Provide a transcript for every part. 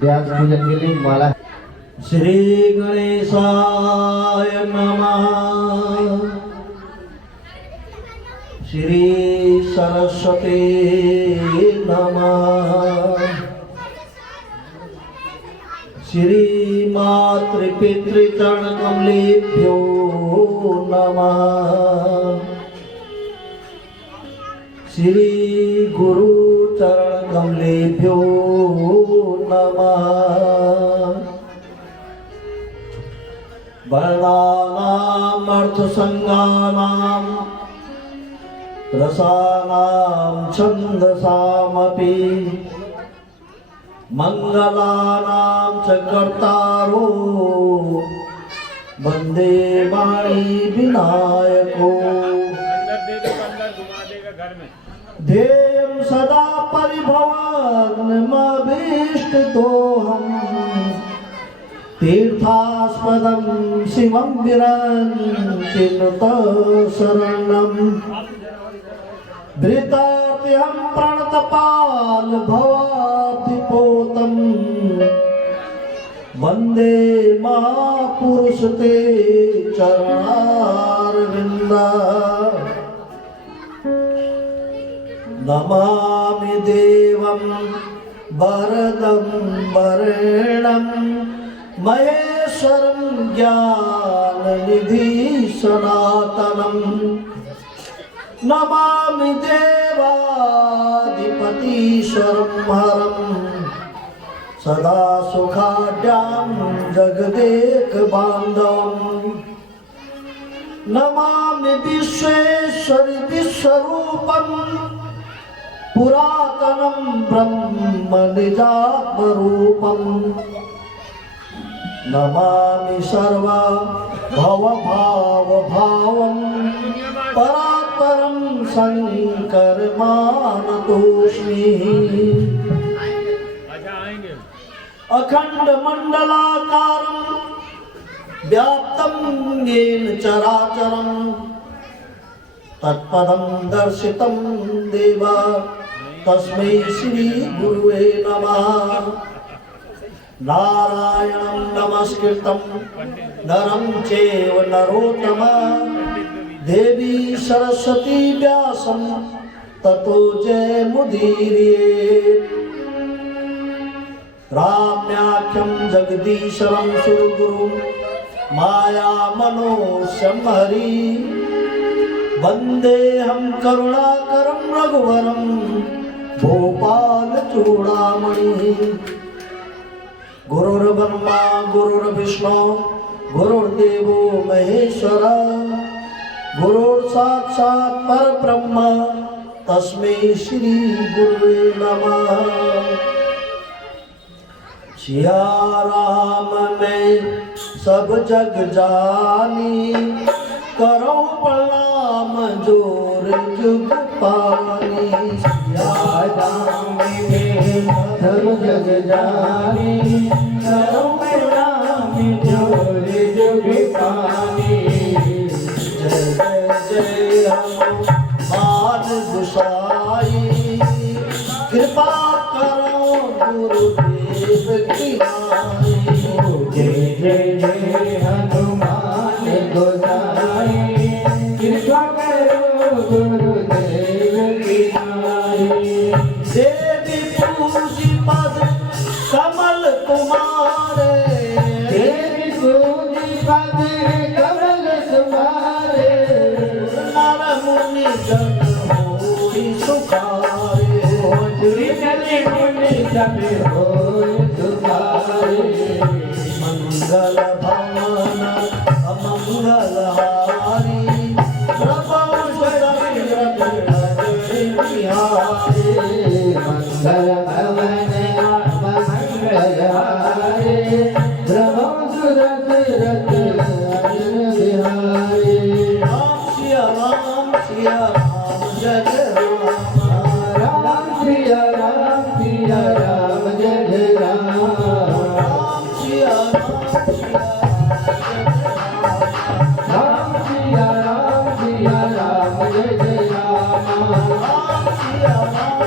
व्यास पूजन के लिए माला। श्री गणेशाय नमः। श्री सरस्वती नमः। श्री मातृपितृचरण कमलेभ्यो नमः। श्री गुरु चरण कमलेभ्यो नमः। वर्णानाम् अर्थसंज्ञानां रसानां छन्दसामपि मंगलानां च कर्तारो वन्दे वाणी विनायको। ध्येयं सदा परिभवान्मभीष्टदोहम् तीर्थास्पदं शिवं विरञ्चिनुत शरणं। धृतार्त्यहं प्रणतपाल भवाब्धिपोतं वन्दे महापुरुष ते चरणारविन्दा। नमामि देवं वरदं वरेण्यं महेश्वरं ज्ञाननिधि सनातनं। नमामि देवाधिपतीश्वरं हरं सदा सुखाढ्यां जगदेकबान्धवम्। नमामि विश्वेश्वरि विश्वरूपं पुरातनं ब्रह्म निजात्मरूपम्। नमामि सर्व भवभावभावं परात्परं शङ्करमानतोऽस्मि। अखण्डमण्डलाकारं व्याप्तं येन चराचरं तत्पदं दर्शितं देव तस्मै श्री गुरुवे नमः। नारायणं नमस्कृतं नरं चैव नरोत्तमं देवी सरस्वती व्यासं ततो जयमुदीरयेत्। राम्याख्यं जगदीशरं सुरगुरुं मायामनोष्यं हरि। वन्देऽहं करुणाकरं रघुवरं भोपालचूडामणिः। गुरुर्ब्रह्मा गुरुर्विष्णु गुरुर्देवो महेश्वर गुरुर्साक्षात् परब्रह्म तस्मै श्री गुरुवे नमः। सिया राम मैं सब जग जानी करो प्रणाम जोर जुग पानी। सिया राम मैं सब जग जानी करो प्रणाम जोर जुग पानी। जय जय जय हनुमान गोसाई कृपा करो गुरुदेव की नाई। जय जय जय हनुमान गोसाई कृपा करो गुरुदेव की नाई। देवी पूजी पद कमल तुम्हारे देवी पूजी पद कमल तुम्हारे। नर मुनि जन होई सुखारे मुनि जन होई सुखारे। मंगल भवन अमंगल हारी प्रभु मंगल भवन अमंगल हारी प्रभु सुरत रत बिहारी। राम सिया राम जय राम। राम सिया राम जय राम। राम सिया राम जय राम। राम सिया राम जय राम।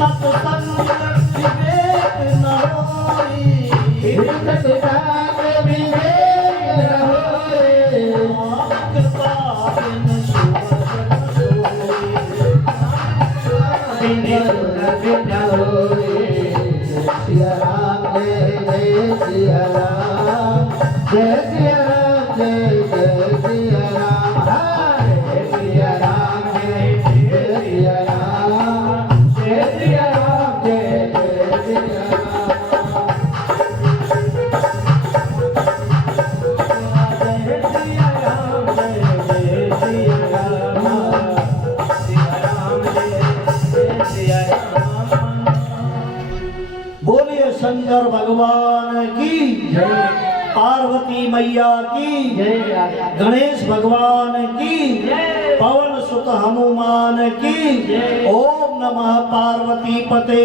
सत्संग विवेक न होई सत्संग विवेक न होए कृपा बिन सुवर्ण सोई बिन होए सिया राम जय जय सिया राम जय सिया राम जय जय सिया राम जय सिया राम जय सिया राम जय सिया राम जय जय सिया राम बोलिए शंकर भगवान की जय पार्वती मैया की जय गणेश भगवान की पवन सुत हनुमान की ओम नमः पार्वती पते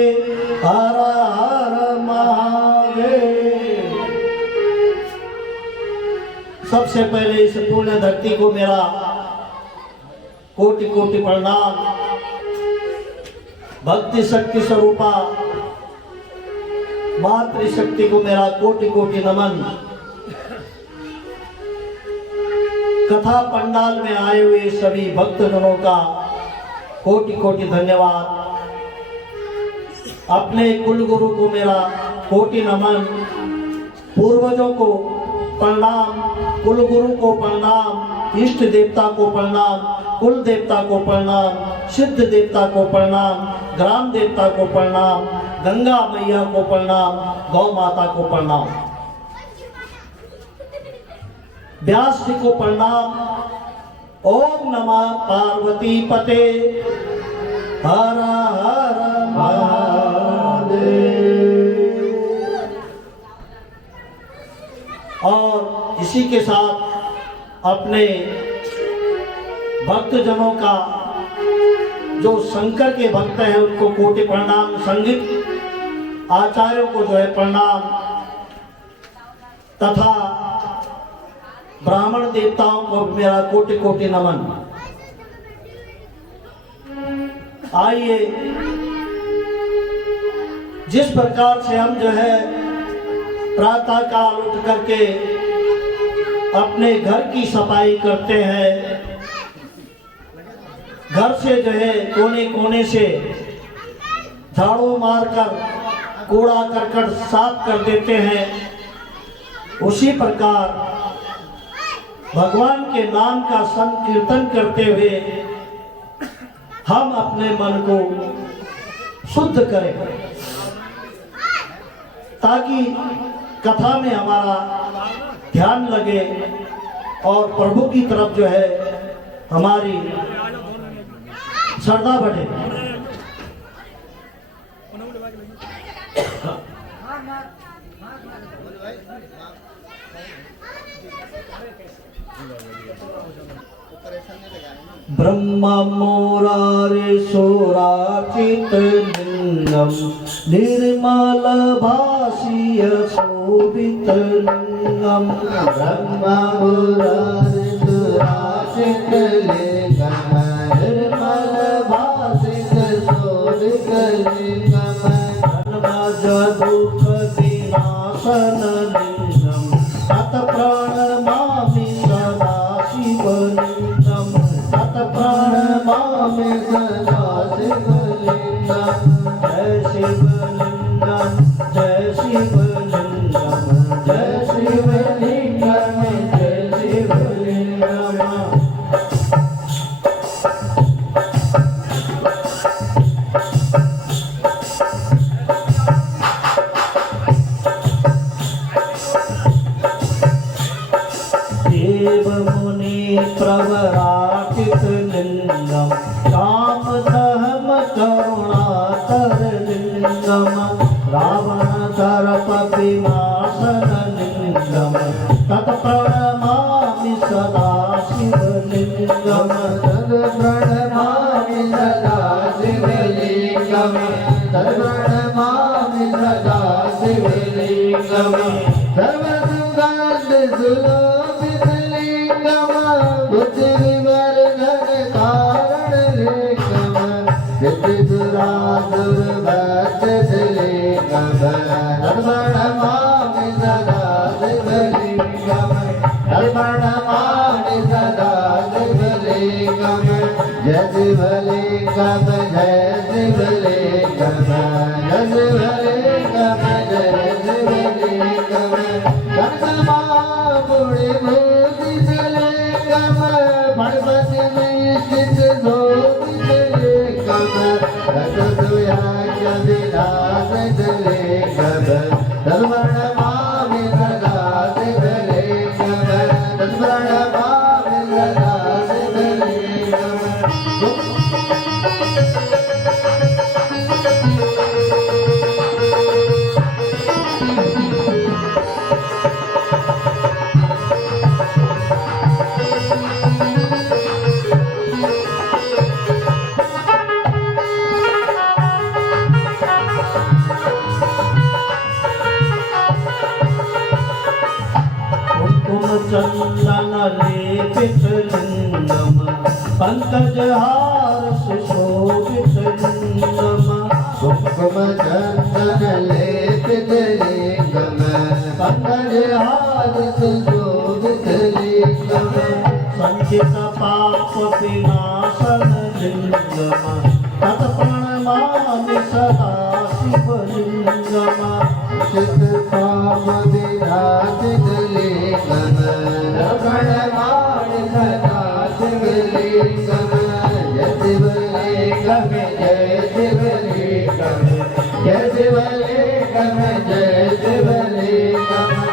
हर हर महादेव। सबसे पहले इस पुण्य धरती को मेरा कोटि कोटि प्रणाम। भक्ति शक्ति स्वरूपा मातृशक्ति को मेरा कोटि कोटि नमन। कथा पंडाल में आए हुए सभी भक्तजनों का कोटि कोटि धन्यवाद। अपने कुल गुरु को मेरा कोटि नमन। पूर्वजों को प्रणाम, कुल गुरु को प्रणाम, इष्ट देवता को प्रणाम, कुल देवता को प्रणाम, सिद्ध देवता को प्रणाम, ग्राम देवता को प्रणाम, गंगा मैया को प्रणाम, गौ माता को प्रणाम, व्यास जी को प्रणाम। ओम नमः पार्वती पते हर हर महादेव। और इसी के साथ अपने भक्तजनों का जो शंकर के भक्त हैं उनको कोटि प्रणाम। संगीत आचार्यों को जो है प्रणाम, तथा ब्राह्मण देवताओं को मेरा कोटि कोटि नमन। आइए, जिस प्रकार से हम जो है प्रातः काल उठ करके अपने घर की सफाई करते हैं, घर से जो है कोने कोने से झाड़ू मारकर कूड़ा करकट साफ कर देते हैं, उसी प्रकार भगवान के नाम का संकीर्तन करते हुए हम अपने मन को शुद्ध करें, ताकि कथा में हमारा ध्यान लगे और प्रभु की तरफ जो है हमारी श्रद्धा बढ़े। ब्रह्म मुरारे सोराचित लिंगम निर्मल भाषीय शोभित लिंगम। ब्रह्म मुरारे सोराचित लिंगम निर्मल भाषित शोभित लिंगम। जन्म दुख विनाशन लिंगम तत् प्रणमामि सदा शिवलिंगम। तत् प्रणमामि सदा शिवलिंगम। जय शिवलिंगम जय शिवलिंगम जय शिवलिंगम जय शिवलिंगम। देव मुनि प्रवराचित लिंगम काम दहम करुणाकर लिंगम। रावण सर्प विनाशन लिंगम तत् प्रणमामि सदा शिवलिंगम। तत् प्रणमामि सदा शिवलिंगम। तत् प्रणमामि सदा शिवलिंगम। सर्वसुगंध सुलोभित लिंगम। बुद्धि विवर्धन कारण लिंगम। विचितुरासुर भक्तलिंगम तन्मणमामि सदा शिवलिंगम तन्मणमामि सदा शिवलिंगम जय शिवलिंगम जय शिवलिंगम जय शिवलिंगम जय शिवलिंगम तन्मामुनि भूषितलिंगम भगवति में स्थित शोभितलिंगम रसदुयाख्य विलासलिंगम तन्मणमामि सदा शिवलिंगम तन्मणमामि सदा शिवलिंगम चंदन लेपित लिंगम पंकजहार सुशोभित लिंगम कुंकुम चंदन लेपित लिंगम पंकजहार सुशोभित लिंगम संचित पाप विनाशन लिंगम तत्प्रणमामि सदा शिवलिंगम चित पाप विनाशित लिंगम प्रणमामि सदा शिवलिंगम जय शिवलिंगम जय शिवलिंगम जय शिवलिंगम जय शिवलिंगम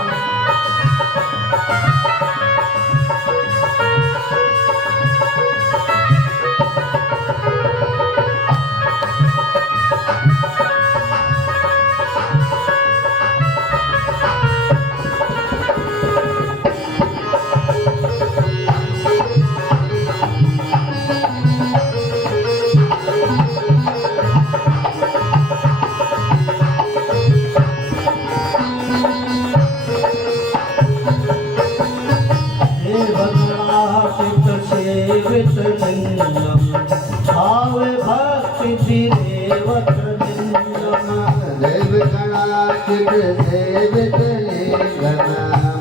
सेवित लिंगम भावे भक्ति देवत लिंगम देव गणाचित सेवित लिंगम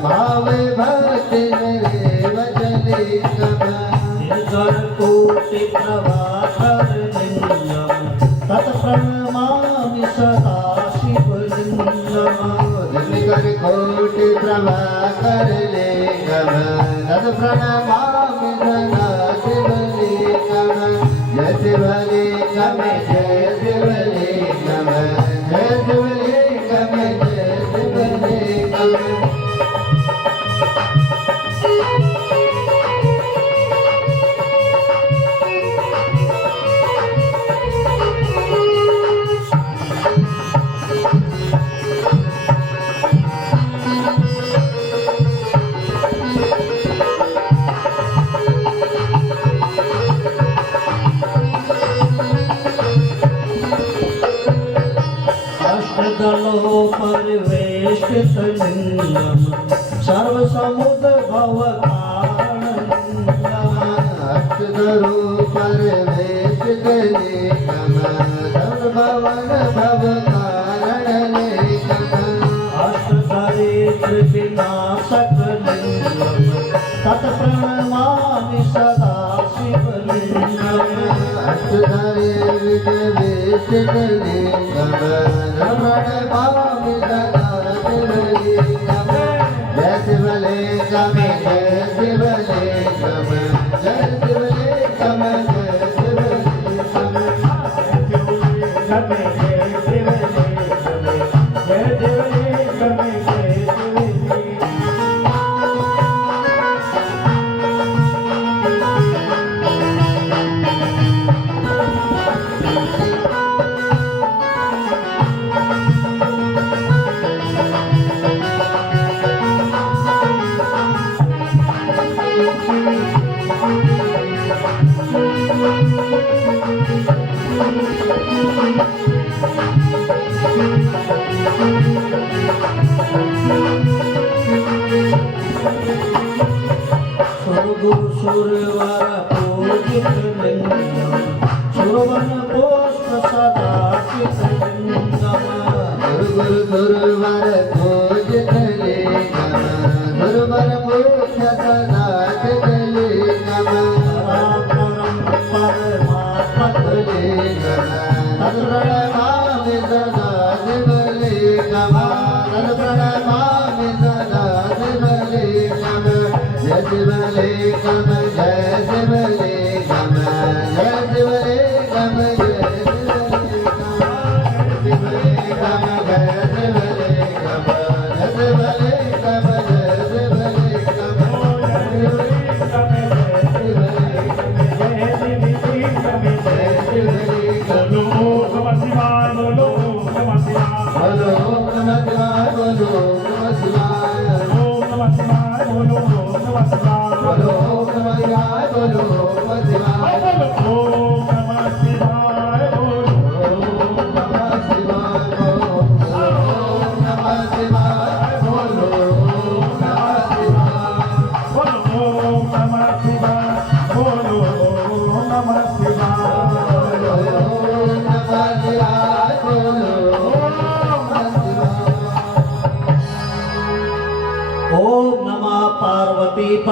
भावे भक्ति देवत लिंगम निर्धर कोटि प्रभाकर लिंगम तत्प्रणमामि सदा शिवलिंगम निर्धर कोटि प्रभाकर लिंगम तत्प्रणमामि सदा शिवलिंगम जय शिवलिंगम जय शिवलिंगम जय शिवलिंगम जय शिवलिंगम अष्टदलो परिवेष्टित लिंगम सर्व समुद्र भव कारण लिंगम अष्टधरो परिवेशित लिंगम सर्वभवन भव कारण लिंगम अष्टदरिद्र विनाशक लिंगम तत्प्रणमामि सदा शिवलिंगम अष्टधरिद्र लिंगम प्रणमामि सदा शिवलिंगम जय शिवलिंगम जय शिवलिंगम जय शिवलिंगम जय शिवलिंगम सुरगुरु सुरवर पूजित लिंगम सुरवन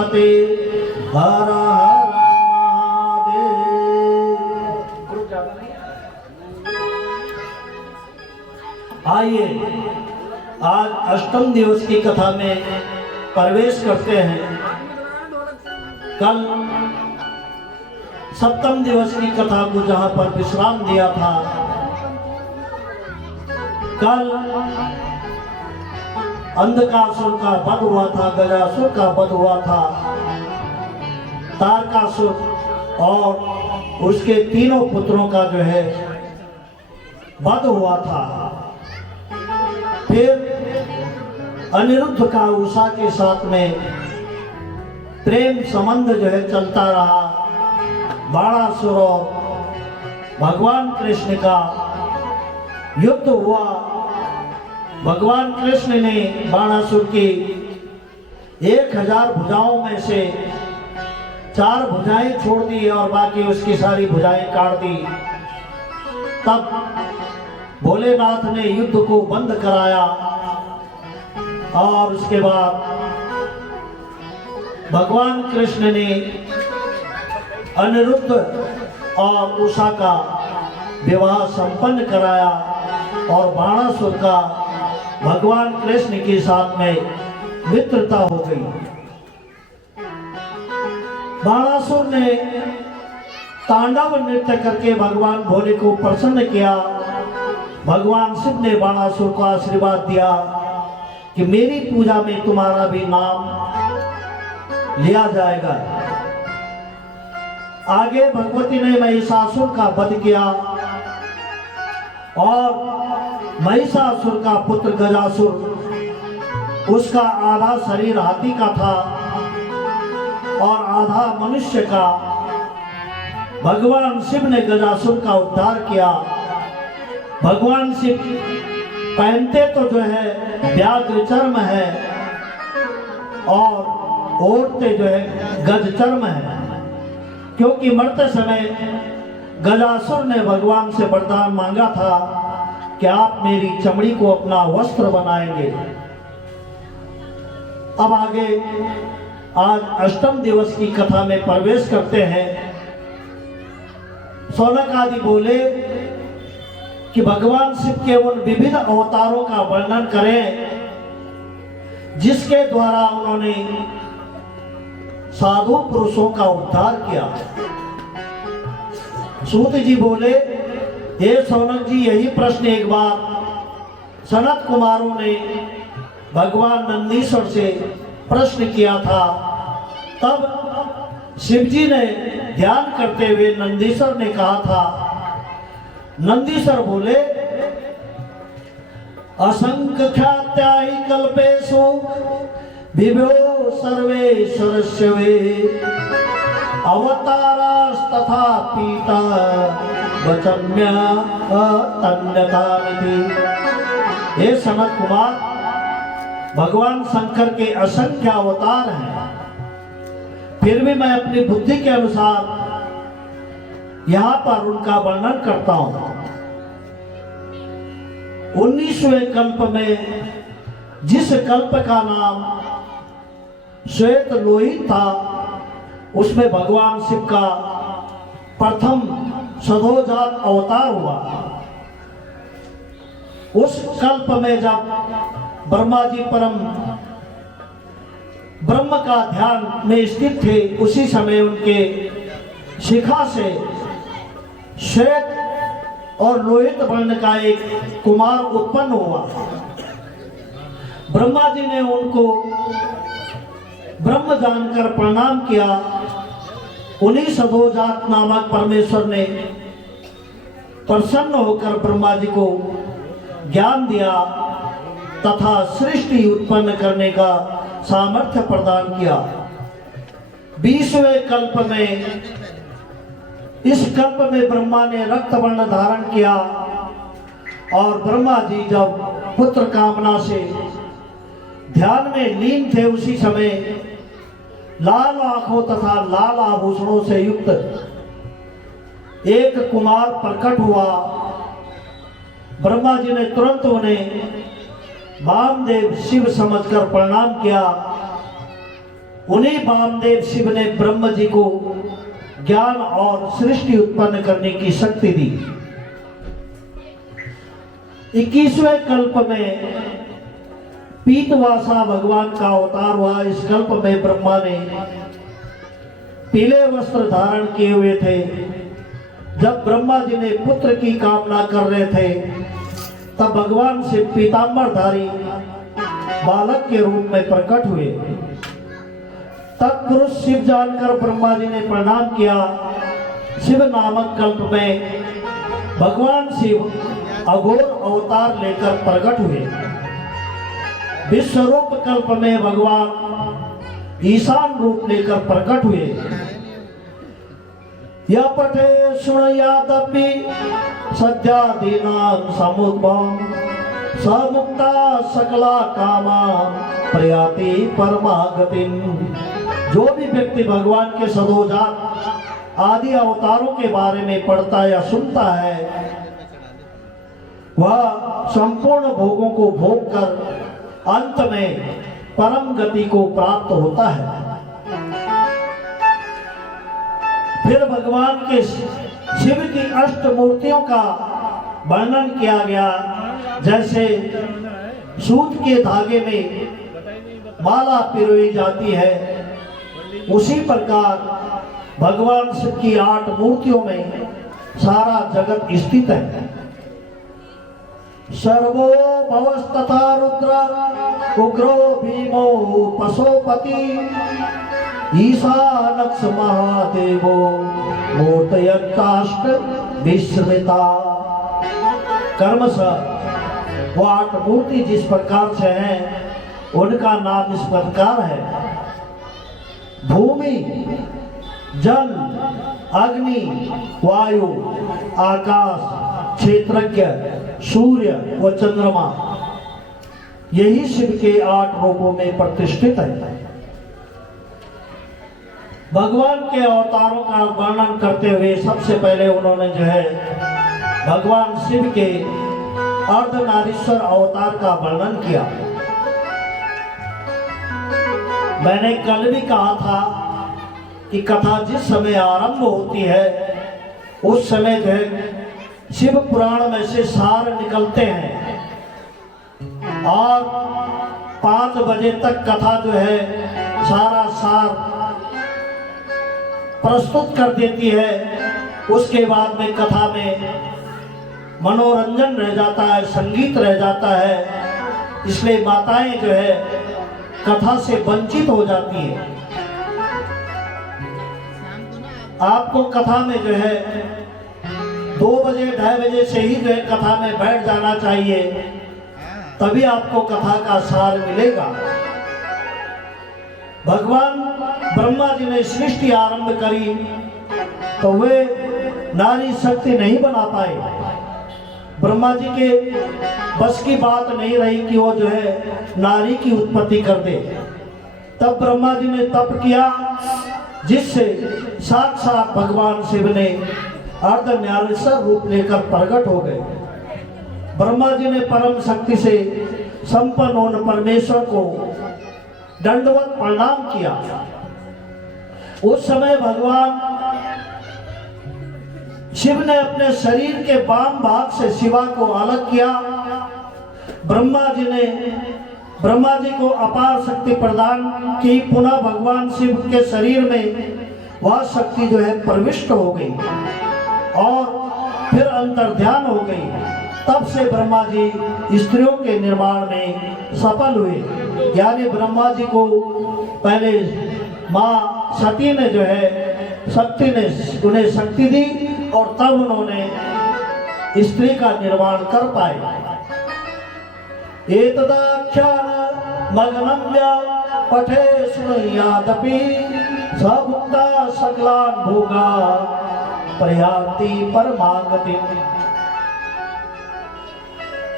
पते हर हर महादेव। आइए आज अष्टम दिवस की कथा में प्रवेश करते हैं। कल सप्तम दिवस की कथा को जहां पर विश्राम दिया था, कल अंधकासुर का वध हुआ था, गजासुर का वध हुआ था, तारकासुर और उसके तीनों पुत्रों का जो है वध हुआ था। फिर अनिरुद्ध का उषा के साथ में प्रेम संबंध जो है चलता रहा। बाणासुर और भगवान कृष्ण का युद्ध हुआ। भगवान कृष्ण ने बाणासुर की 1000 भुजाओं में से 4 भुजाएं छोड़ दी और बाकी उसकी सारी भुजाएं काट दी। तब भोलेनाथ ने युद्ध को बंद कराया और उसके बाद भगवान कृष्ण ने अनिरुद्ध और उषा का विवाह संपन्न कराया और बाणासुर का भगवान कृष्ण के साथ में मित्रता हो गई। बाणासुर ने तांडव नृत्य करके भगवान भोले को प्रसन्न किया। भगवान शिव ने बाणासुर को आशीर्वाद दिया कि मेरी पूजा में तुम्हारा भी नाम लिया जाएगा। आगे भगवती ने महिषासुर का वध किया और महिषासुर का पुत्र गजासुर, उसका आधा शरीर हाथी का था और आधा मनुष्य का। भगवान शिव ने गजासुर का उद्धार किया। भगवान शिव पहनते तो जो है व्याघ्र चर्म है और ओढ़ते जो है गज चर्म है, क्योंकि मरते समय गजासुर ने भगवान से वरदान मांगा था कि आप मेरी चमड़ी को अपना वस्त्र बनाएंगे। अब आगे आज अष्टम दिवस की कथा में प्रवेश करते हैं। सौनक आदि बोले कि भगवान शिव के उन विविध अवतारों का वर्णन करें जिसके द्वारा उन्होंने साधु पुरुषों का उद्धार किया। सूत जी बोले, हे सौनक जी, यही प्रश्न एक बार सनत कुमारों ने भगवान नंदीश्वर से प्रश्न किया था। तब शिव जी ने ध्यान करते हुए नंदीश्वर ने कहा था। नंदीश्वर बोले, असंख्य ख्यात्या हि कल्पेषु विभो सर्वेश्वरस्य वे अवतारास्तथा पीता वचम्य तन्यतानिति। हे सनत कुमार, भगवान शंकर के असंख्य अवतार हैं, फिर भी मैं अपनी बुद्धि के अनुसार यहां पर उनका वर्णन करता हूं। 19वें कल्प में जिस कल्प का नाम श्वेत लोहित था, उसमें भगवान शिव का प्रथम सदोजात अवतार हुआ। उस कल्प में जब ब्रह्मा जी परम ब्रह्म का ध्यान में स्थित थे, उसी समय उनके शिखा से श्वेत और लोहित वर्ण का एक कुमार उत्पन्न हुआ। ब्रह्मा जी ने उनको ब्रह्म जानकर प्रणाम किया। उन्हीं सदोजात नामक परमेश्वर ने प्रसन्न होकर ब्रह्मा जी को ज्ञान दिया तथा सृष्टि उत्पन्न करने का सामर्थ्य प्रदान किया। 20वें कल्प में, इस कल्प में ब्रह्मा ने रक्त वर्ण धारण किया और ब्रह्मा जी जब पुत्र कामना से ध्यान में लीन थे, उसी समय लाल आंखों तथा लाल आभूषणों से युक्त एक कुमार प्रकट हुआ। ब्रह्मा जी ने तुरंत उन्हें वामदेव शिव समझकर प्रणाम किया उन्हीं वामदेव शिव ने ब्रह्म जी को ज्ञान और सृष्टि उत्पन्न करने की शक्ति दी। 21वें कल्प में पीतवासा भगवान का अवतार हुआ। इस कल्प में ब्रह्मा ने पीले वस्त्र धारण किए हुए थे। जब ब्रह्मा जी ने पुत्र की कामना कर रहे थे तब भगवान से पीतांबरधारी बालक के रूप में प्रकट हुए। तत्पुरुष शिव जानकर ब्रह्मा जी ने प्रणाम किया। शिव नामक कल्प में भगवान शिव अघोर अवतार लेकर प्रकट हुए। विश्वरूप कल्प में भगवान ईशान रूप लेकर प्रकट हुए। या पठे शृणुयादपि सद्यादीनां समुद्भवं समुक्ता सकला कामा प्रयाति परमागतिं। जो भी व्यक्ति भगवान के सदोजात आदि अवतारों के बारे में पढ़ता या सुनता है वह संपूर्ण भोगों को भोग कर अंत में परम गति को प्राप्त होता है। फिर भगवान के शिव की अष्ट मूर्तियों का वर्णन किया गया। जैसे सूत के धागे में माला पिरोई जाती है, उसी प्रकार भगवान शिव की 8 मूर्तियों में सारा जगत स्थित है। सर्वो भवस्तथा रुद्र उग्रो भीमो पशुपति ईशानक्ष महादेवो मूर्तयत्ताष्ट विस्मृता। कर्मशः वो 8 मूर्ति जिस प्रकार से हैं उनका नाम इस प्रकार है। भूमि, जल, अग्नि, वायु, आकाश, क्षेत्रज्ञ, सूर्य व चंद्रमा, यही शिव के 8 रूपों में प्रतिष्ठित है। भगवान के अवतारों का वर्णन करते हुए सबसे पहले उन्होंने जो है भगवान शिव के अर्धनारीश्वर अवतार का वर्णन किया। मैंने कल भी कहा था कि कथा जिस समय आरंभ होती है उस समय जो है शिव पुराण में से सार निकलते हैं और 5 बजे तक कथा जो है सारा सार प्रस्तुत कर देती है। उसके बाद में कथा में मनोरंजन रह जाता है, संगीत रह जाता है, इसलिए माताएं जो है कथा से वंचित हो जाती है। आपको कथा में जो है 2 बजे 2:30 बजे से ही जो है कथा में बैठ जाना चाहिए, तभी आपको कथा का सार मिलेगा। भगवान ब्रह्मा जी ने सृष्टि आरंभ करी तो वे नारी शक्ति नहीं बना पाए। ब्रह्मा जी के बस की बात नहीं रही कि वो जो है नारी की उत्पत्ति कर दे। तब ब्रह्मा जी ने तप किया जिससे साक्षात भगवान शिव ने अर्धनारीश्वर रूप लेकर प्रकट हो गए। ब्रह्मा जी ने परम शक्ति से संपन्न उन परमेश्वर को दंडवत प्रणाम किया। उस समय भगवान शिव ने अपने शरीर के वाम भाग से शिवा को अलग किया। ब्रह्मा जी को अपार शक्ति प्रदान की। पुनः भगवान शिव के शरीर में वह शक्ति जो है प्रविष्ट हो गई और फिर अंतर्ध्यान हो गई। तब से ब्रह्मा जी स्त्रियों के निर्माण में सफल हुए। यानी ब्रह्मा जी को पहले माँ सती ने जो है शक्ति ने उन्हें शक्ति दी और तब उन्होंने स्त्री का निर्माण कर पाए। एतदाख्यान मग्नम्य पठे शृणुयादपि सबुक्ता सकलान् भोगा प्रयाति परमागति।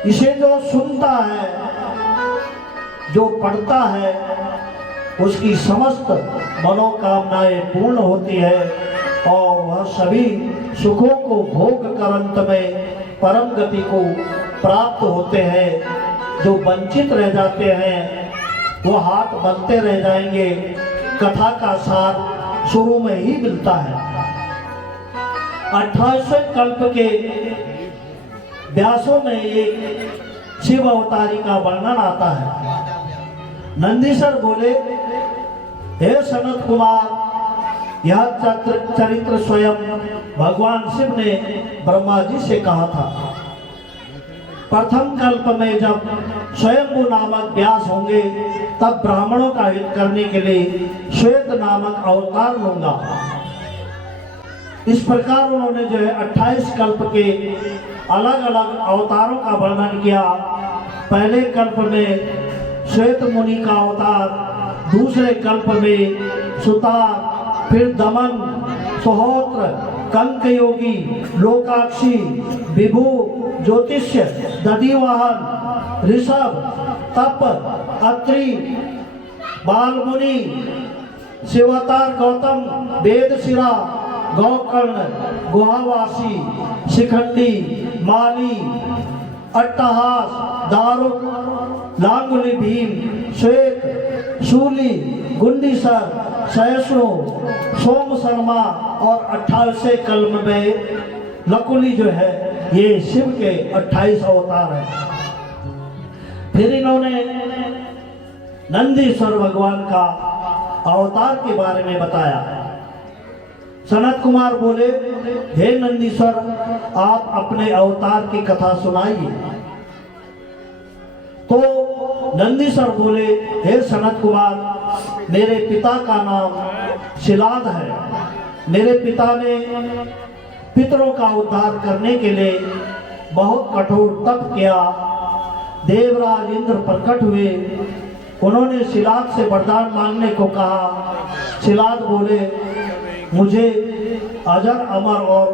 इसे जो सुनता है, जो पढ़ता है, उसकी समस्त मनोकामनाएं पूर्ण होती है और वह सभी सुखों को भोग कर अंत में परम गति को प्राप्त होते हैं। जो वंचित रह जाते हैं वो हाथ मलते रह जाएंगे कथा का सार शुरू में ही मिलता है। 28वें कल्प के व्यासों में एक शिव अवतारी का वर्णन आता है। नंदीश्वर बोले, हे सनत कुमार, यह चरित्र स्वयं भगवान शिव ने ब्रह्मा जी से कहा था। प्रथम कल्प में जब स्वयंभू नामक व्यास होंगे तब ब्राह्मणों का हित करने के लिए श्वेत नामक अवतार लूंगा। इस प्रकार उन्होंने जो है 28 कल्प के अलग अलग अवतारों का वर्णन किया। पहले कल्प में श्वेत मुनि का अवतार, दूसरे कल्प में सुतार, फिर दमन, सुहोत्र, कंक योगी, लोकाक्षी, विभु, ज्योतिष्य, दधिवाहन, ऋषभ, तप, अत्रि, बालमुनि, शिवावतार गौतम, वेदशिरा, गौकर्ण, गुहावासी, शिखंडी, माली, अट्टहास, दारुक, लांगुली भीम, श्वेत, शूली, गुंडीसर, सहिष्णु, सोम शर्मा और 28वें कल्प में लकुली जो है ये शिव के 28 अवतार हैं। फिर इन्होंने नंदीश्वर भगवान का अवतार के बारे में बताया। सनत कुमार बोले, हे नंदीश्वर, आप अपने अवतार की कथा सुनाइए। तो नंदीश्वर बोले, हे सनत कुमार, मेरे पिता का नाम शिलाद है। मेरे पिता ने पितरों का उद्धार करने के लिए बहुत कठोर तप किया। देवराज इंद्र प्रकट हुए, उन्होंने शिलाद से वरदान मांगने को कहा। शिलाद बोले, मुझे अजर, अमर और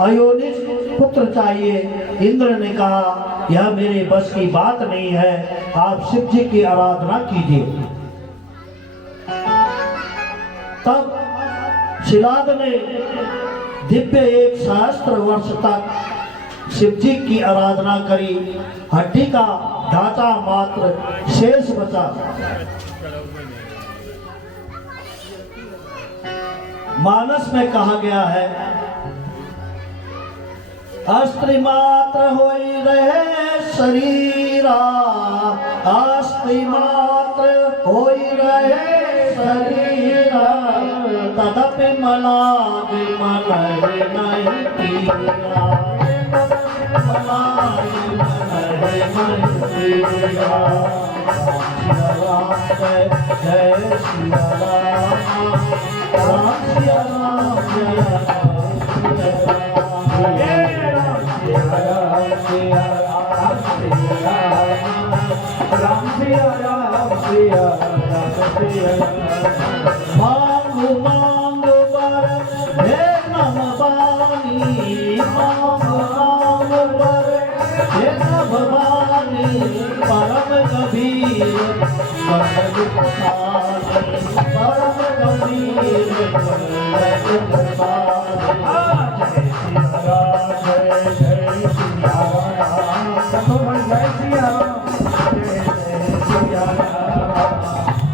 अयोनिज पुत्र चाहिए। इंद्र ने कहा, यह मेरे बस की बात नहीं है, आप शिव जी की आराधना कीजिए। तब शिलाद ने दिव्य 1 सहस्त्र वर्ष तक शिव जी की आराधना करी। हड्डी का ढांचा मात्र शेष बचा। मानस में कहा गया है, अस्त्र मात्र होई रहे शरीरा, अस्त्र मात्र होई रहे शरीरा, तदपि मलाग मन नहीं पीरा, मलाग मन नहीं पीरा। राम जय जय सिया राम, राम सिया राम जय मांगो मांगो बर हे नम बानी, मांगो मांगो बर हे नम बानी, परम गंभीर परम दुखानी, परम गंभीर परम दुखानी। जय सिया राम, जय सिया राम, जय सिया राम,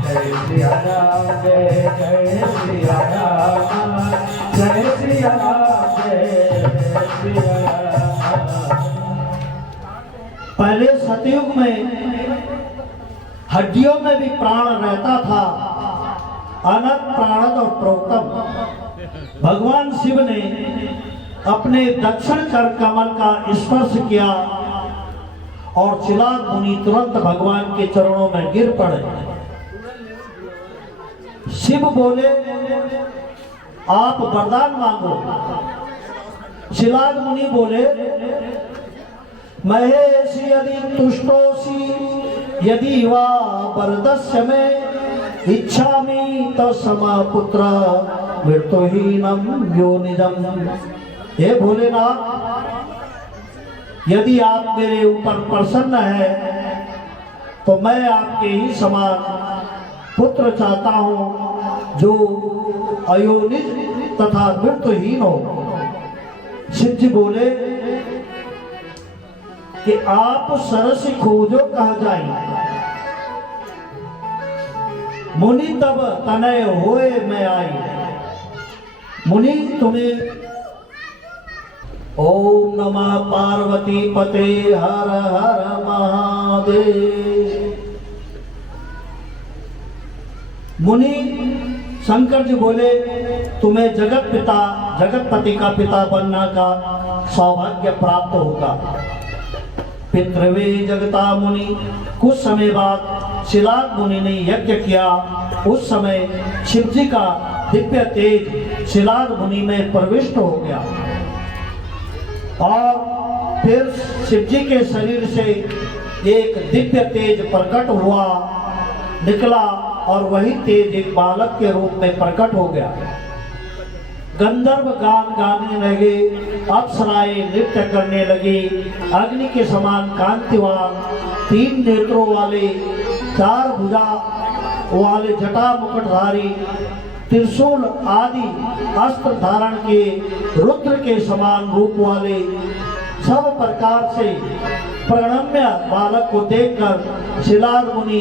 जय सिया राम, जय सिया राम, जय सिया राम, जय सिया राम। पहले सतयुग में हड्डियों में भी प्राण रहता था, अनंत प्राणद और प्रोक्तम। भगवान शिव ने अपने दक्षिण कर कमल का स्पर्श किया और शिलाद मुनि तुरंत भगवान के चरणों में गिर पड़े। शिव बोले, आप वरदान मांगो। शिलाद मुनि बोले, महेश यदि तुष्टोसी, यदि वा वरदस्य में इच्छामि तस्मा पुत्र मृत्युहीनम योनिजम। हे भोलेनाथ, यदि आप मेरे ऊपर प्रसन्न है तो मैं आपके ही समान पुत्र चाहता हूं जो अयोनिज तथा मृत्युहीन हो। शिव जी बोले कि आप सरस खोजो कहा जाए। मुनि तब तनय होए मैं आई। मुनि तुम्हें ओम नमः पार्वती पते हर हर महादेव। मुनि शंकर जी बोले तुम्हें जगत पिता जगतपति का पिता बनने का सौभाग्य प्राप्त होगा। पितृवे जगता मुनि। कुछ समय बाद शिलाद मुनि ने यज्ञ किया। उस समय शिव जी का दिव्य तेज शिलाद मुनि में प्रविष्ट हो गया और फिर शिव जी के शरीर से एक दिव्य तेज प्रकट हुआ निकला और वही तेज एक बालक के रूप में प्रकट हो गया। गंधर्व गान गाने लगे, अप्सराएं नृत्य करने लगी। अग्नि के समान कांतिवान 3 नेत्रों वाले 4 भुजा वाले जटा मुकुटधारी त्रिशूल आदि अस्त्र धारण के रुद्र के समान रूप वाले सब प्रकार से प्रणम्य बालक को देखकर शिलाद मुनि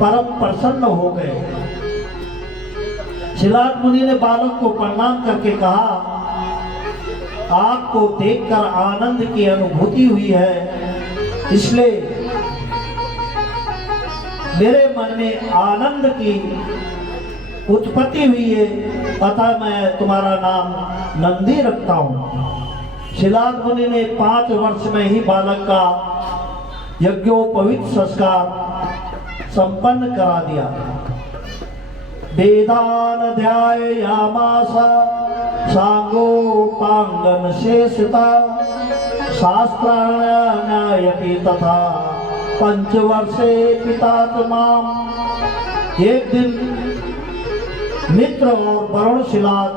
परम प्रसन्न हो गए। शिलाद मुनि ने बालक को प्रणाम करके कहा, आपको देखकर आनंद की अनुभूति हुई है, इसलिए मेरे मन में आनंद की उत्पत्ति हुई है, अतः मैं तुम्हारा नाम नंदी रखता हूँ। शिलाद मुनि ने 5 वर्ष में ही बालक का यज्ञोपवीत संस्कार संपन्न करा दिया। वेदान ध्यायामास सांगोपांगन शेषता शास्त्राण्यपि तथा 5 वर्षे पिता माम। एक दिन मित्र और वरुण शिलाद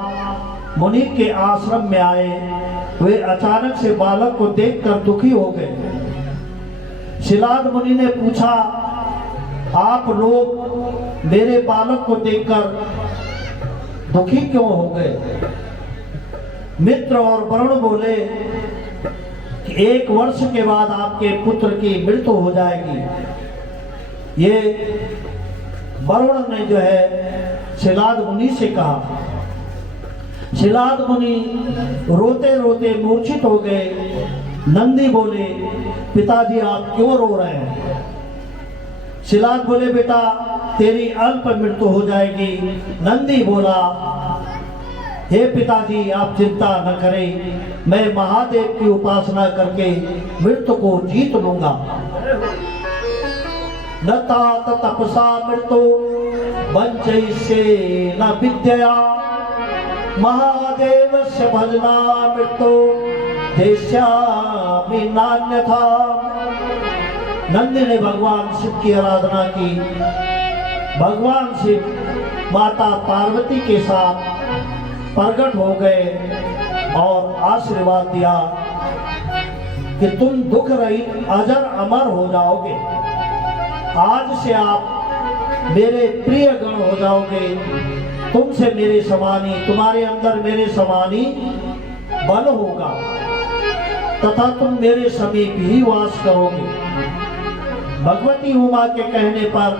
मुनि के आश्रम में आए। वे अचानक से बालक को देखकर दुखी हो गए। शिलाद मुनि ने पूछा, आप लोग मेरे बालक को देखकर दुखी क्यों हो गए? मित्र और वरुण बोले कि 1 वर्ष के बाद आपके पुत्र की मृत्यु हो जाएगी। ये वरुण ने जो है शिलाद मुनि से कहा। शिलाद मुनि रोते रोते मूर्छित हो गए। नंदी बोले, पिताजी आप क्यों रो रहे हैं? शिलाद बोले, बेटा तेरी अल्प मृत्यु हो जाएगी। नंदी बोला, हे पिताजी आप चिंता न करें, मैं महादेव की उपासना करके मृत्यु को जीत लूंगा। न तात तपसा मृत्यु वंचयिष्ये न विद्यया महादेव से भजना मृत्यु देश्यामि नान्यथा। नंदी ने भगवान शिव की आराधना की। भगवान शिव माता पार्वती के साथ प्रकट हो गए और आशीर्वाद दिया कि तुम दुख रहित अजर अमर हो जाओगे। आज से आप मेरे प्रिय गण हो जाओगे। तुमसे मेरे समानी, तुम्हारे अंदर मेरे समानी बल होगा तथा तुम मेरे समीप ही वास करोगे। भगवती उमा के कहने पर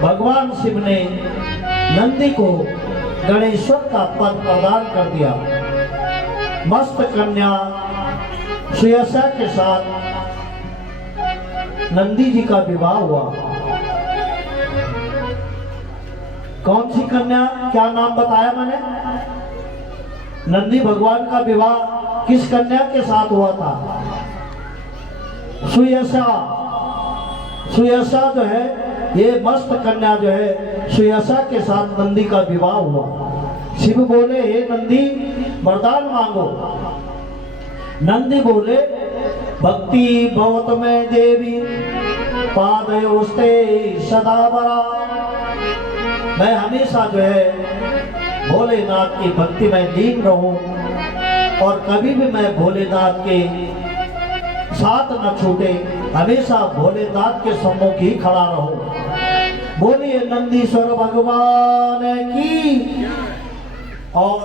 भगवान शिव ने नंदी को गणेश्वर का पद प्रदान कर दिया। मस्त कन्या सुयसा के साथ नंदी जी का विवाह हुआ। कौन सी कन्या, क्या नाम बताया मैंने? नंदी भगवान का विवाह किस कन्या के साथ हुआ था? सुयसा। सुयसा जो है ये मस्त कन्या जो है सुयसा के साथ नंदी का विवाह हुआ। शिव बोले, हे नंदी वरदान मांगो। नंदी बोले, भक्ति भवत में देवी पादयोस्ते सदा बरा। मैं हमेशा जो है भोलेनाथ की भक्ति में लीन रहूं और कभी भी मैं भोलेनाथ के साथ न छूटे, हमेशा भोलेनाथ के सम्मुख ही खड़ा रहूं। बोलिए नंदीश्वर भगवान की। और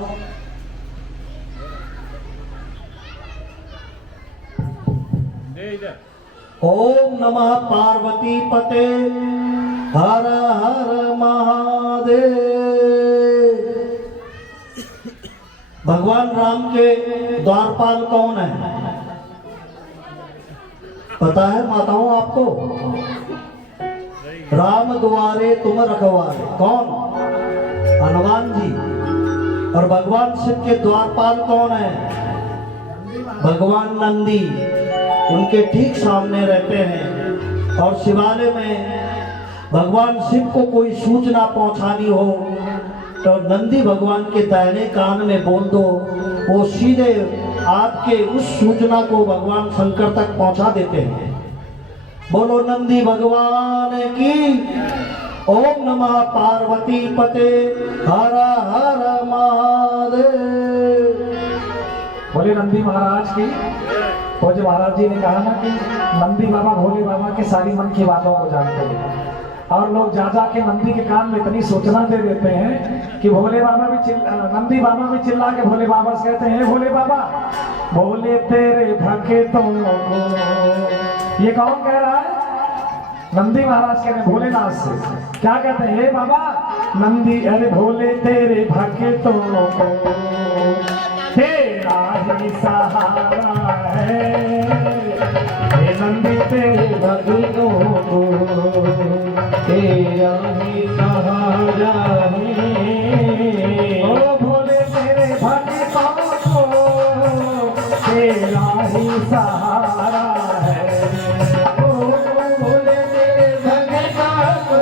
ओम नमः पार्वती पते हर हर महादेव। भगवान राम के द्वारपाल कौन है पता है माताओं आपको? राम द्वारे तुम रखवारे। कौन? हनुमान जी। और भगवान शिव के द्वारपाल कौन है? भगवान नंदी। उनके ठीक सामने रहते हैं। और शिवालय में भगवान शिव को कोई सूचना पहुंचानी हो तो नंदी भगवान के दाहिने कान में बोल दो, वो सीधे आपके उस सूचना को भगवान शंकर तक पहुंचा देते हैं। बोलो नंदी भगवान की। ओम नमः पार्वती पते हर हर महादेव। बोले नंदी महाराज की। पूज्य महाराज जी ने कहा ना कि नंदी बाबा भोले बाबा के सारी मन की बातों को जानते हैं और लोग जा जा के नंदी के कान में इतनी सूचना दे देते हैं कि भोले बाबा भी नंदी बाबा भी चिल्ला के भोले बाबा से कहते हैं, भोले बाबा बोले तेरे भक्तों को। ये कौन कह रहा है? नंदी महाराज कह रहे हैं भोलेनाथ से। क्या कहते हैं? हे बाबा नंदी, अरे भोले तेरे भक्तों को तेरा ही सहारा है। हे नंदी तेरे भक्तों को तेरा ही सहारा है। ओ भोले तेरे भक्तों को तेरा ही सहारा है। ओ भोले तेरे भक्तों को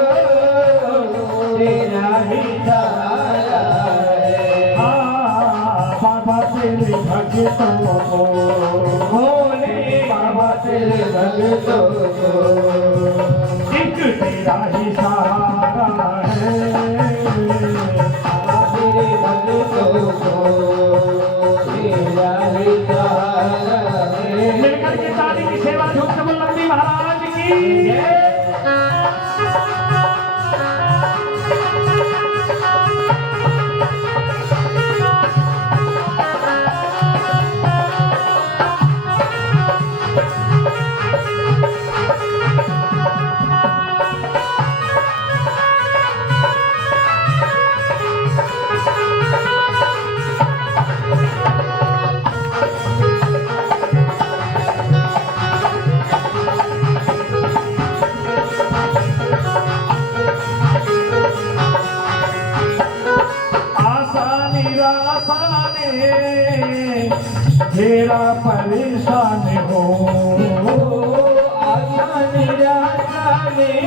तेरा ही सहारा है। बाबा तेरे भक्तों को, भोले बाबा तेरे भक्तों को एक तेरा ही सहारा है। बाबा तेरे भक्तों को तेरा ही सहारा है। मिलकर के ताली की सेवा झूठ से बोल नंदी महाराज की। तेरा परेशान हो आसान रास्ता में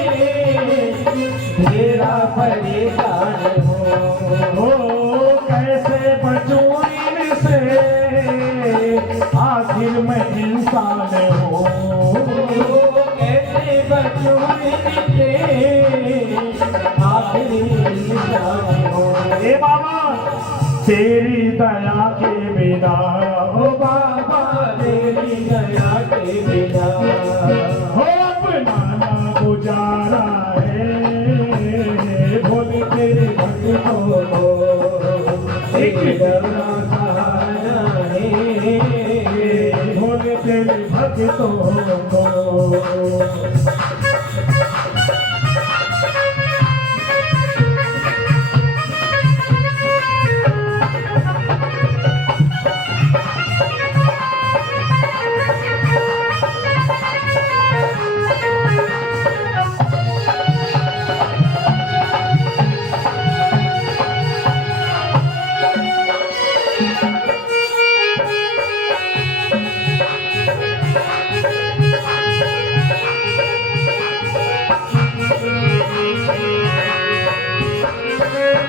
तेरा परेशान हो कैसे बचूं इनसे आखिर मैं इंसान हो। कैसे बचूं इनसे आखिर इंसान हो। ए बाबा तेरी दया के बिना, ओ बाबा तेरी दया के बिना हो अपना ना गुजारा है। भोले तेरे भक्तों को एक तेरा सहारा है। भोले तेरे भक्तों को।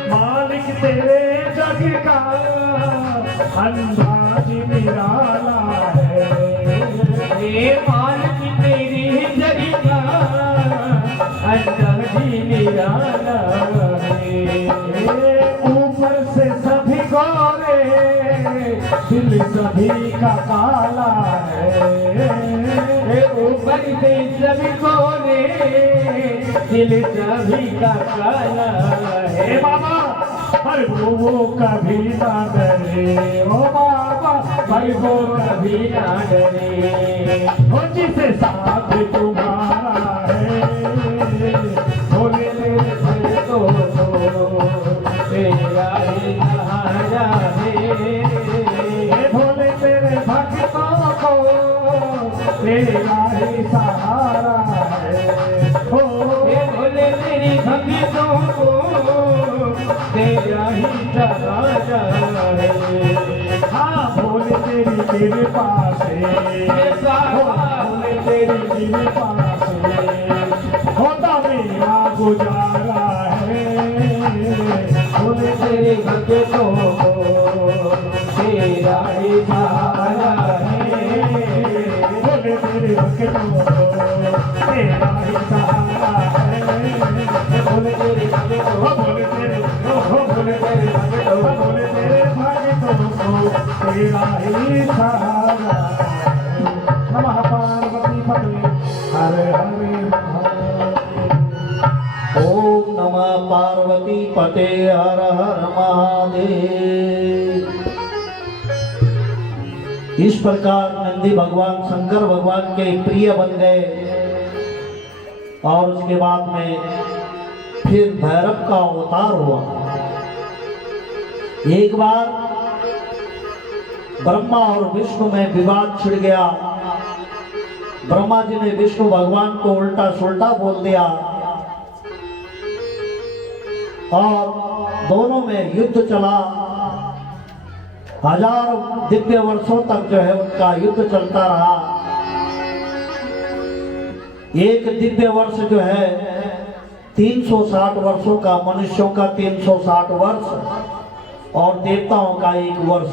मालिक तेरे जग का अंदाज निराला है। हे मालिक तेरी जग का अंदाज निराला है। ऊपर से सभी गोरे दिल सभी का काला है। ऊपर से सभी गोरे दिल सभी का काला है। बाबा पर वो कभी ना डरे। ओ बाबा पर वो कभी ना डरे। हो जिसे साथ तुम्हारा है। भोले तेरा ही सहारा है। हो भोले तेरी भक्तों को तेरा ही सहारा है। हाँ भोले तेरी कृपा से, भोले तेरी कृपा से होता मेरा गुजारा है। भोले तेरी भक्तों को तेरा ही सहारा है। भोले तेरे भक्तों को तेरा ही सहारा है। भोले तेरी भक्तों भोले तेरे भोले तेरे भक्तों भोले तेरे भक्तों को तेरा ही सहारा है। नमः पार्वती पते हरे हरे ओम नमः पार्वती पते हर हर महादेव। इस प्रकार नंदी भगवान शंकर भगवान के प्रिय बन गए और उसके बाद में फिर भैरव का अवतार हुआ। एक बार ब्रह्मा और विष्णु में विवाद छिड़ गया। ब्रह्मा जी ने विष्णु भगवान को उल्टा सुल्टा बोल दिया और दोनों में युद्ध चला। हजारों दिव्य वर्षों तक जो है उनका युद्ध चलता रहा। एक दिव्य वर्ष जो है 360 वर्षों का, मनुष्यों का 360 वर्ष और देवताओं का 1 वर्ष,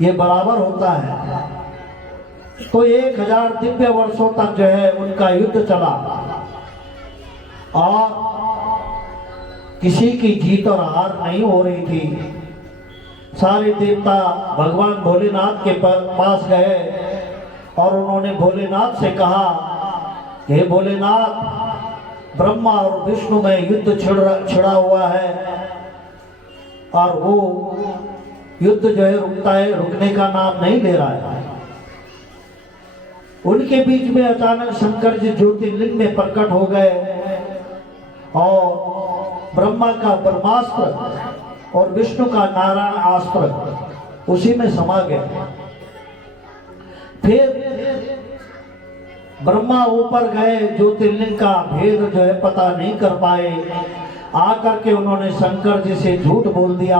ये बराबर होता है। तो 1000 दिव्य वर्षों तक जो है उनका युद्ध चला और किसी की जीत और हार नहीं हो रही थी। सारे देवता भगवान भोलेनाथ के पास गए और उन्होंने भोलेनाथ से कहा, हे भोलेनाथ, ब्रह्मा और विष्णु में युद्ध छिड़ा हुआ है और वो युद्ध जो है रुकने का नाम नहीं ले रहा है। उनके बीच में अचानक शंकर जी ज्योतिर्लिंग में प्रकट हो गए और ब्रह्मा का ब्रह्मास्त्र और विष्णु का नारायण अस्त्र उसी में समा गया। फिर ब्रह्मा ऊपर गए, ज्योतिर्लिंग का भेद जो है पता नहीं कर पाए। आकर के उन्होंने शंकर जी से झूठ बोल दिया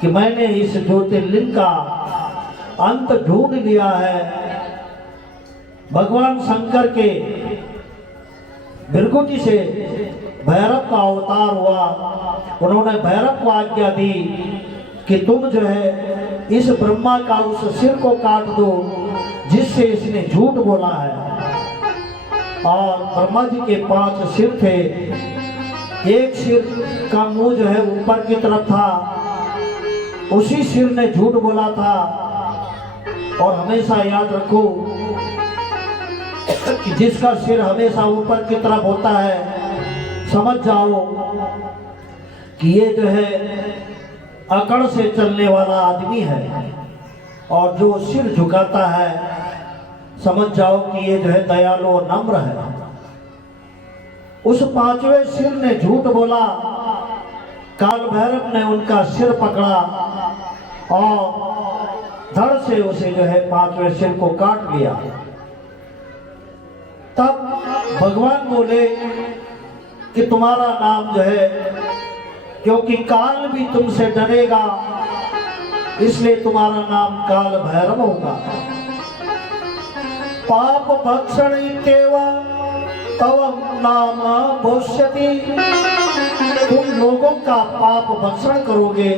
कि मैंने इस ज्योतिर्लिंग का अंत ढूंढ लिया है। भगवान शंकर के भृगुटी से भैरव का अवतार हुआ। उन्होंने भैरव को आज्ञा दी कि तुम जो है इस ब्रह्मा का उस सिर को काट दो जिससे इसने झूठ बोला है। और ब्रह्मा जी के 5 सिर थे। एक सिर का मुंह जो है ऊपर की तरफ था, उसी सिर ने झूठ बोला था। और हमेशा याद रखो कि जिसका सिर हमेशा ऊपर की तरफ होता है, समझ जाओ कि ये जो है अकड़ से चलने वाला आदमी है। और जो सिर झुकाता है, समझ जाओ कि ये जो है दयालु और नम्र है। उस 5वें सिर ने झूठ बोला। काल भैरव ने उनका सिर पकड़ा और धड़ से उसे जो है 5वें सिर को काट लिया। तब भगवान बोले कि तुम्हारा नाम जो है, क्योंकि काल भी तुमसे डरेगा इसलिए तुम्हारा नाम काल भैरव होगा। पाप भक्षण तव नाम भविष्यति। तुम लोगों का पाप भक्षण करोगे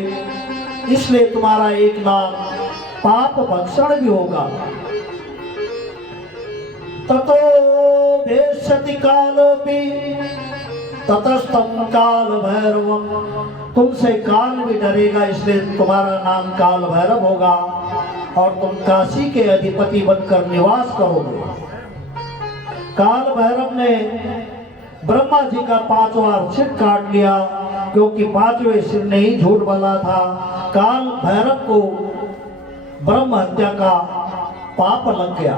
इसलिए तुम्हारा एक नाम पाप भक्षण भी होगा। ततो भेषति कालोपि ततस्तम काल भैरवम। तुमसे काल भी डरेगा इसलिए तुम्हारा नाम काल भैरव होगा और तुम काशी के अधिपति बनकर निवास करोगे। काल भैरव ने ब्रह्मा जी का 5वां सिर काट लिया क्योंकि 5वें सिर ने ही झूठ बोला था। काल भैरव को ब्रह्म हत्या का पाप लग गया।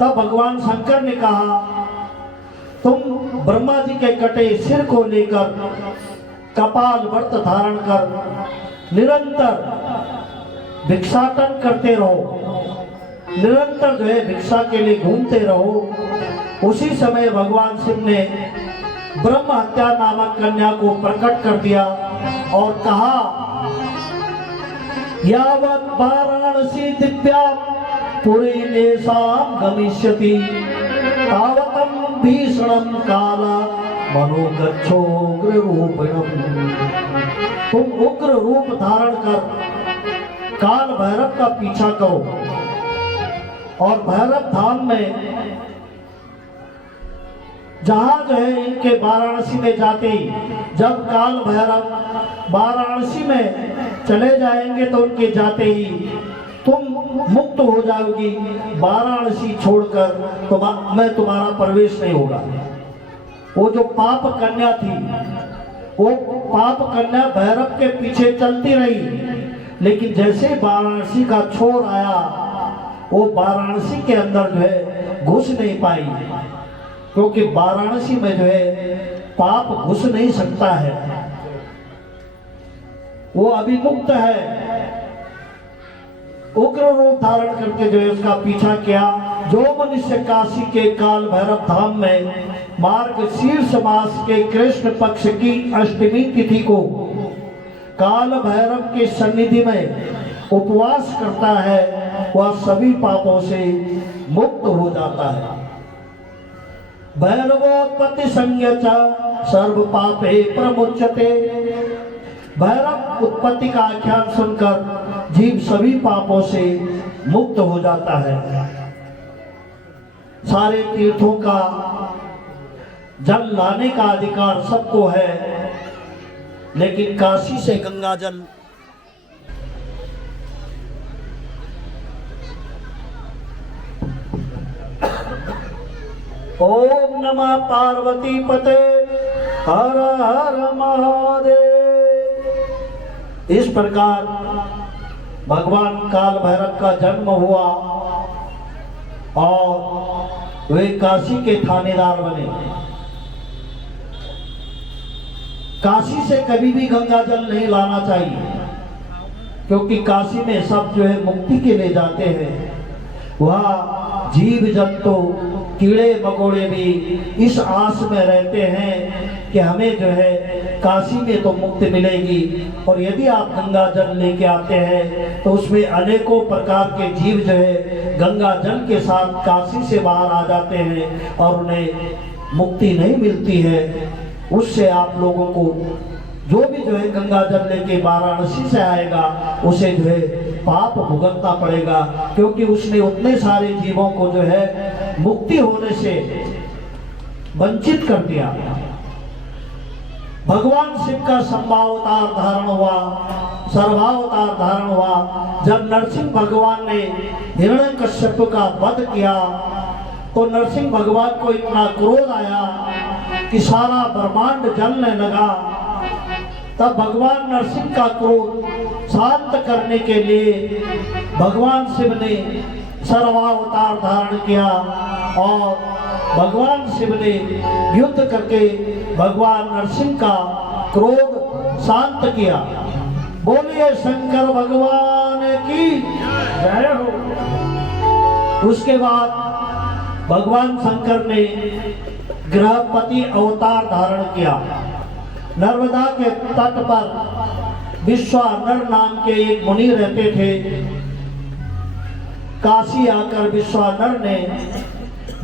तब भगवान शंकर ने कहा, तुम ब्रह्मा जी के कटे सिर को लेकर कपाल व्रत धारण कर निरंतर भिक्षाटन करते रहो निरंतर जो है भिक्षा के लिए घूमते रहो। उसी समय भगवान शिव ने ब्रह्म हत्या नामक कन्या को प्रकट कर दिया और कहा, यावत् वाराणसी दिव्या पुरी नेशाम गमिष्यति तावतम भीषणम काला मनोगच्छो उग्र रूपिणम। तुम उग्र रूप धारण कर काल भैरव का पीछा करो और भैरव धाम में जहां जो है इनके वाराणसी में जाते ही जब काल भैरव वाराणसी में चले जाएंगे तो उनके जाते ही तुम मुक्त हो जाओगी। वाराणसी छोड़कर मैं तुम्हारा प्रवेश नहीं होगा। वो जो पाप कन्या थी, वो पाप कन्या भैरव के पीछे चलती रही, लेकिन जैसे वाराणसी का छोर आया वो वाराणसी के अंदर जो है घुस नहीं पाई, क्योंकि वाराणसी में जो है पाप घुस नहीं सकता है, वो अभी मुक्त है। उग्र रूप धारण करके जो है उसका पीछा किया। जो मनुष्य काशी के काल भैरव धाम में मार्ग शीर्ष मास के कृष्ण पक्ष की अष्टमी तिथि को काल भैरव के सन्निधि में उपवास करता है, वह सभी पापों से मुक्त हो जाता है। भैरवोत्पत्ति संज्ञा सर्व पापे प्रमुच्यते। भैरव उत्पत्ति का आख्यान सुनकर जीव सभी पापों से मुक्त हो जाता है। सारे तीर्थों का जल लाने का अधिकार सबको है, लेकिन काशी से गंगा जल ओम नमः पार्वती पते हर हर महादेव। इस प्रकार भगवान काल भैरव का जन्म हुआ और वे काशी के थानेदार बने। काशी से कभी भी गंगा जल नहीं लाना चाहिए, क्योंकि काशी में सब जो है मुक्ति के लिए जाते हैं। वह जीव जंतु कीड़े मकोड़े भी इस आस में रहते हैं कि हमें जो है काशी में तो मुक्ति मिलेगी, और यदि आप गंगा जल लेके आते हैं तो उसमें अनेकों प्रकार के जीव जो है गंगा जल के साथ काशी से बाहर आ जाते हैं और उन्हें मुक्ति नहीं मिलती है। उससे आप लोगों को जो भी जो है गंगा जल लेके वाराणसी से आएगा उसे जो है पाप भुगतना पड़ेगा, क्योंकि उसने उतने सारे जीवों को जो है मुक्ति होने से वंचित कर दिया। भगवान शिव का संभावतार धारण हुआ, सर्वावतार धारण हुआ। जब नरसिंह भगवान ने हिरण्यकश्यप का वध किया तो नरसिंह भगवान को इतना क्रोध आया कि सारा ब्रह्मांड जलने लगा। तब भगवान नरसिंह का क्रोध शांत करने के लिए भगवान शिव ने सर्वावतार धारण किया और भगवान शिव ने युद्ध करके भगवान नरसिंह का क्रोध शांत किया। बोलिए शंकर भगवान की जय हो। उसके बाद भगवान शंकर ने गृहपति अवतार धारण किया। नर्मदा के तट पर विश्वानर नाम के एक मुनि रहते थे। काशी आकर विश्वानर ने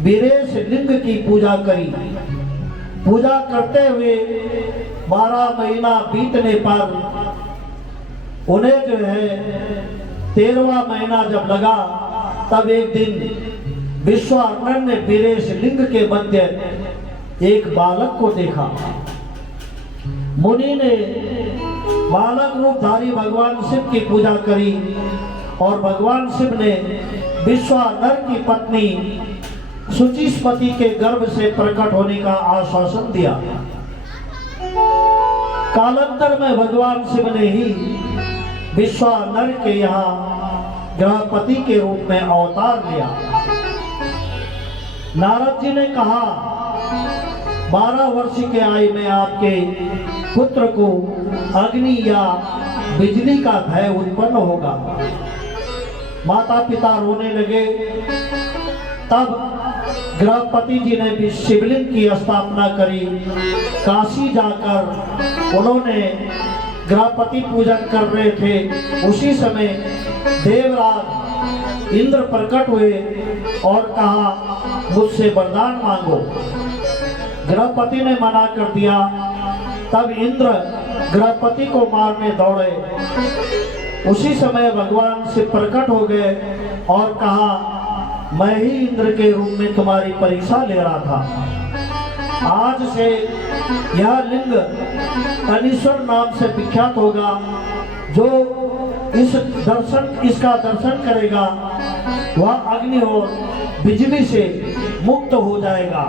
वीरेश लिंग की पूजा करी। पूजा करते हुए 12 महीना बीतने पर उन्हें जो है 13वां महीना जब लगा, तब एक दिन विश्वानर ने वीरेश लिंग के मध्य एक बालक को देखा। मुनि ने बालक रूपधारी भगवान शिव की पूजा करी और भगवान शिव ने विश्वानर की पत्नी शुचिस्पति के गर्भ से प्रकट होने का आश्वासन दिया। कालांतर में भगवान शिव ने ही विश्वानर के यहाँ गृहपति के रूप में अवतार लिया। नारद जी ने कहा, 12 वर्ष के आयु में आपके पुत्र को अग्नि या बिजली का भय उत्पन्न होगा। माता पिता रोने लगे। तब गृहपति जी ने भी शिवलिंग की स्थापना करी। काशी जाकर उन्होंने गृहपति पूजन कर रहे थे। उसी समय देवराज इंद्र प्रकट हुए और कहा मुझसे वरदान मांगो। गृहपति ने मना कर दिया। तब इंद्र गृहपति को मारने दौड़े। उसी समय भगवान से प्रकट हो गए और कहा मैं ही इंद्र के रूप में तुम्हारी परीक्षा ले रहा था। आज से यह लिंग अनीश्वर नाम से विख्यात होगा। जो इसका दर्शन करेगा वह अग्नि और बिजली से मुक्त हो जाएगा।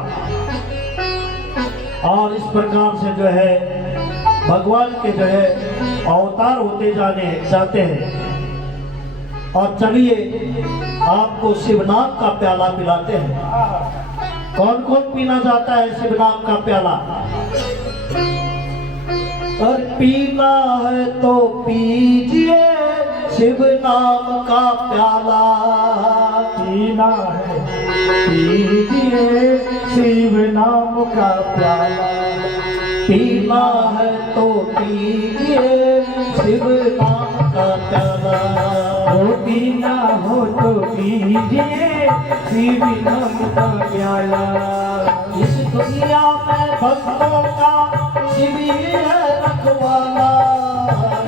और इस प्रकार से जो है भगवान के जो है अवतार होते जाते हैं। और चलिए आपको शिव नाम का प्याला पिलाते हैं। कौन कौन पीना चाहता है शिव नाम का प्याला? और पीना है तो पीजिए शिव नाम का प्याला। पीना है पीजिए शिव नाम का प्याला। पीना है तो पीजिए शिव नाम का प्याला। पीना हो तो पीजिए शिव नाम का प्याला। इस दुनिया में भक्तों का शिव ही है रखवाला।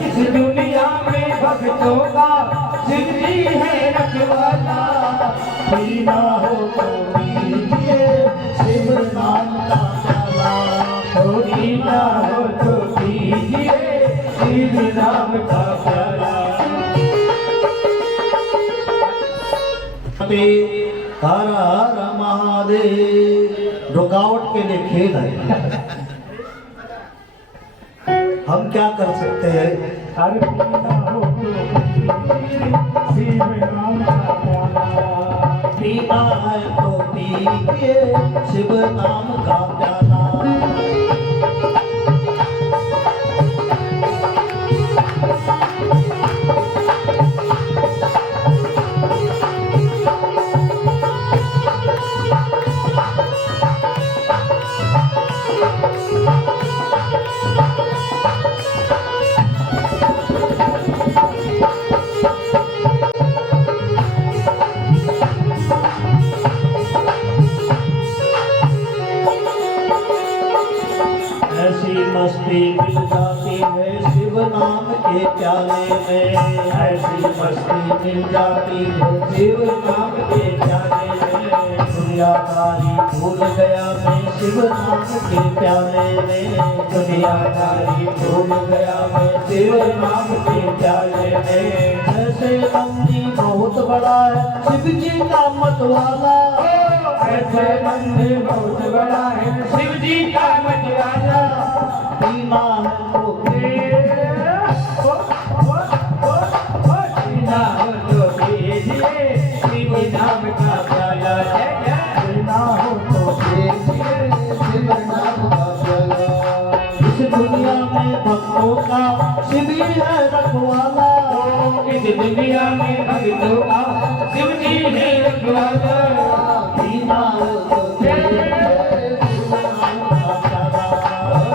इस दुनिया में भक्तों का शिव जी है रखवाला। पीना हो तो पीजिए शिव नाम का प्याला। पीना हो तो पीजिए शिव नाम का प्याला। हर हर महादेव। रुकावट के लिए खेल है। हम क्या कर सकते हैं? हर पीना हो तो शिव नाम का प्याला। पीना है तो पीजिए शिव नाम का प्याला। मस्ती मिल जाती है शिव नाम के प्याले में। ऐसी मस्ती मिल जाती है शिव नाम के प्याले में। दुनियादारी भूल गया मैं शिव नाम के प्याले में। दुनियादारी भूल गया मैं शिव नाम के प्याले में। जैसे नंदी बहुत बड़ा है शिव जी का मतवाला। ऐसे नंदी बहुत बड़ा है शिव जी का मतवाला। पीना है तो पीना हो तो पीजिए शिव नाम का प्याला। पीना हो तो पीजिए शिव नाम का प्याला। इस दुनिया में भक्तों का शिव ही है रखवाला। इस दुनिया में भक्तों का शिव जी है रखवाला। पीना हो तो पीजिए शिव नाम का प्याला।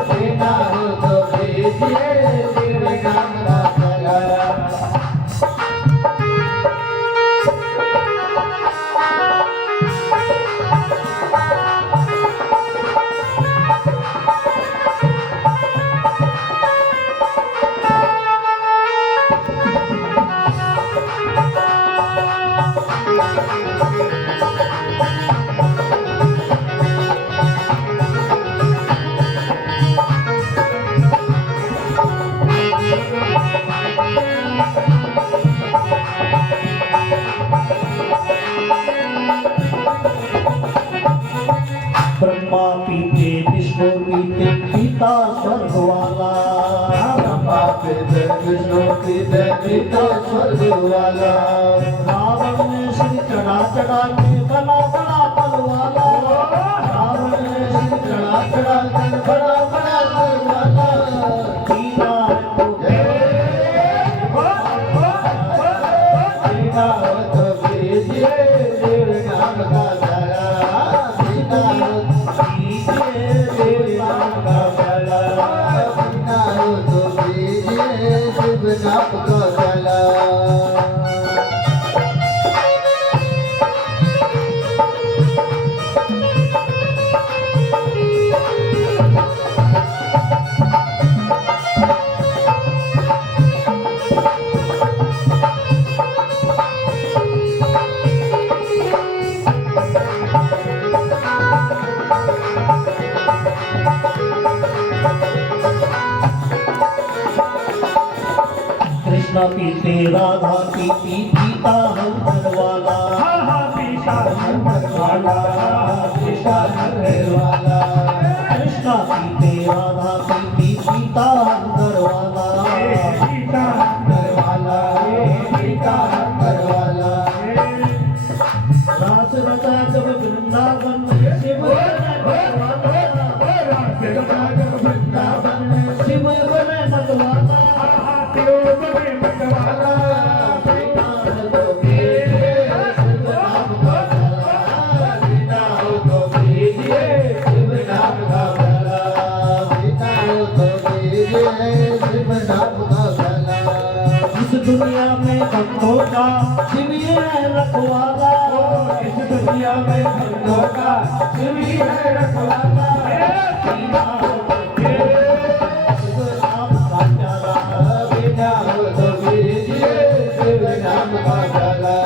पीना हो तो पीजिए शिव नाम का प्याला। ब्रह्मा पीते विष्णु पीते पिता स्वर्ग वाला। ब्रह्मा पीते विष्णु पीते पिता स्वर्ग वाला। रावण ने सिर चढ़ा चढ़ा के बना बड़ा पल वाला। रावण ने सिर चढ़ा चढ़ा के बड़ा बड़ा पल वाला। पीना है तो पीना हो कृष्ण पीते राधा पीती पीता हम वाला पीता वाला कृष्ण वाला कृष्ण पीते राधा पीती पीता हम वाला पीता वाला पीता वाला रास रचा जब वृंदावन में शिव वृंदावन शिव बने मतवाला इस दुनिया में भक्तों का शिव है रखवाला इस दुनिया में भक्तों का शिव ही है रखवाला नाम का प्यारा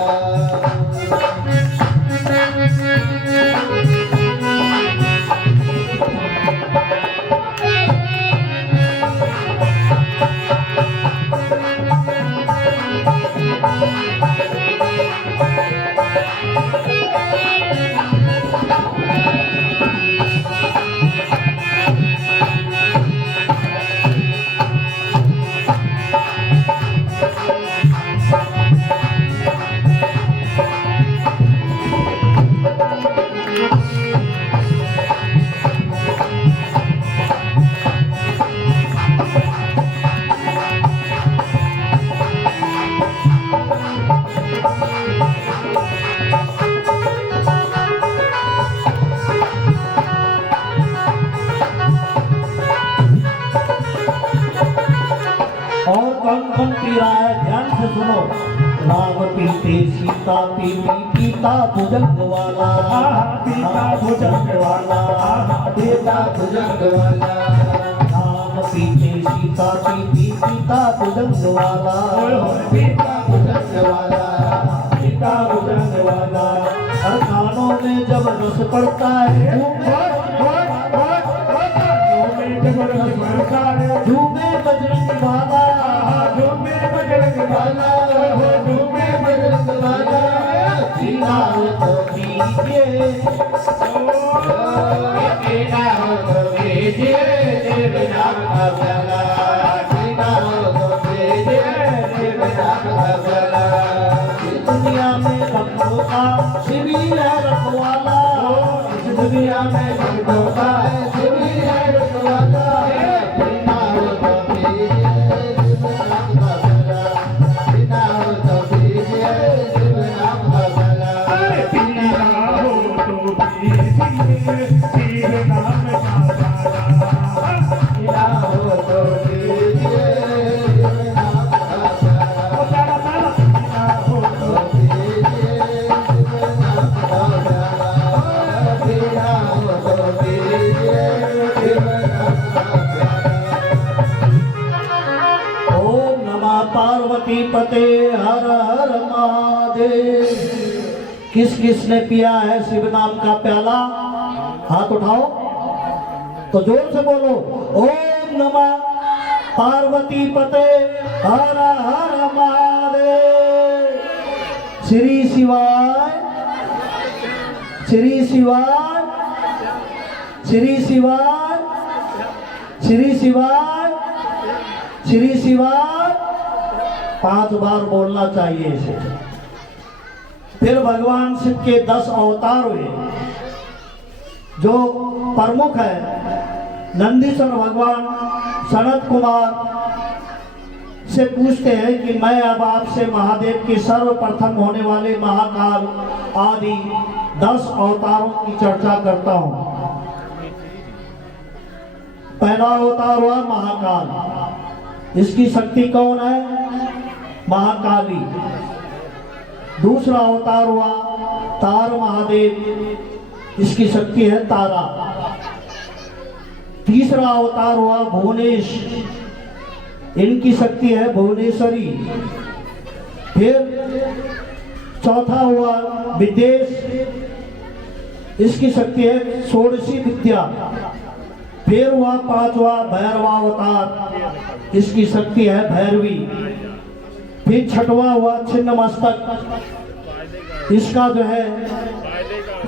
और कौन कौन पी रहा है ध्यान से सुनो राम पीते सीता पीती पीता भुजंग वाला पीता भुजंग वाला पीता भुजंग वाला राम पीते सीता पीती पीता भुजंग वाला पीता भुजंग वाला पीता भुजंग वाला हर कानों में जब रस पड़ता है जबरदस्त बरसा है झूमे बजरंग वाला झूमे बजरंग वाला झूमे बजरंग वाला पीना हो तो पीजिए पीना हो तो पीजिए शिव नाम का प्याला पीना हो तो पीजिए शिव नाम का प्याला इस दुनिया में भक्तों का शिव ही है रखवाला इस दुनिया में भक्तों का शिव ही है रखवाला पीना हो तो पीजिए शिव नाम का प्याला पीना हो तो पीजिए शिव नाम का प्याला पीना हो तो पीजिए शिव नाम का प्याला पीना हो तो पीजिए शिव नाम का प्याला पीना हो तो ओम नमः पार्वती पते हर हर महादेव किस किस ने पिया है शिव नाम का प्याला हाथ उठाओ तो जोर से बोलो ओम नमः पार्वती पते हर हर महादेव श्री शिवाय श्री शिवाय श्री शिवाय श्री शिवाय श्री शिवाय 5 बार बोलना चाहिए इसे। फिर भगवान शिव के 10 अवतार हुए जो प्रमुख है नंदीश्वर भगवान सनत कुमार से पूछते हैं कि मैं अब आपसे महादेव के सर्वप्रथम होने वाले महाकाल आदि 10 अवतारों की चर्चा करता हूं। पहला अवतार हुआ महाकाल, इसकी शक्ति कौन है? महाकाली। दूसरा अवतार हुआ तार महादेव, इसकी शक्ति है तारा। तीसरा अवतार हुआ भुवनेश, इनकी शक्ति है भुवनेश्वरी। फिर चौथा हुआ विदेश, इसकी शक्ति है षोडशी विद्या। फिर हुआ 5वां भैरवावतार, इसकी शक्ति है भैरवी। फिर छठवां हुआ छिन्न मस्तक, इसका जो है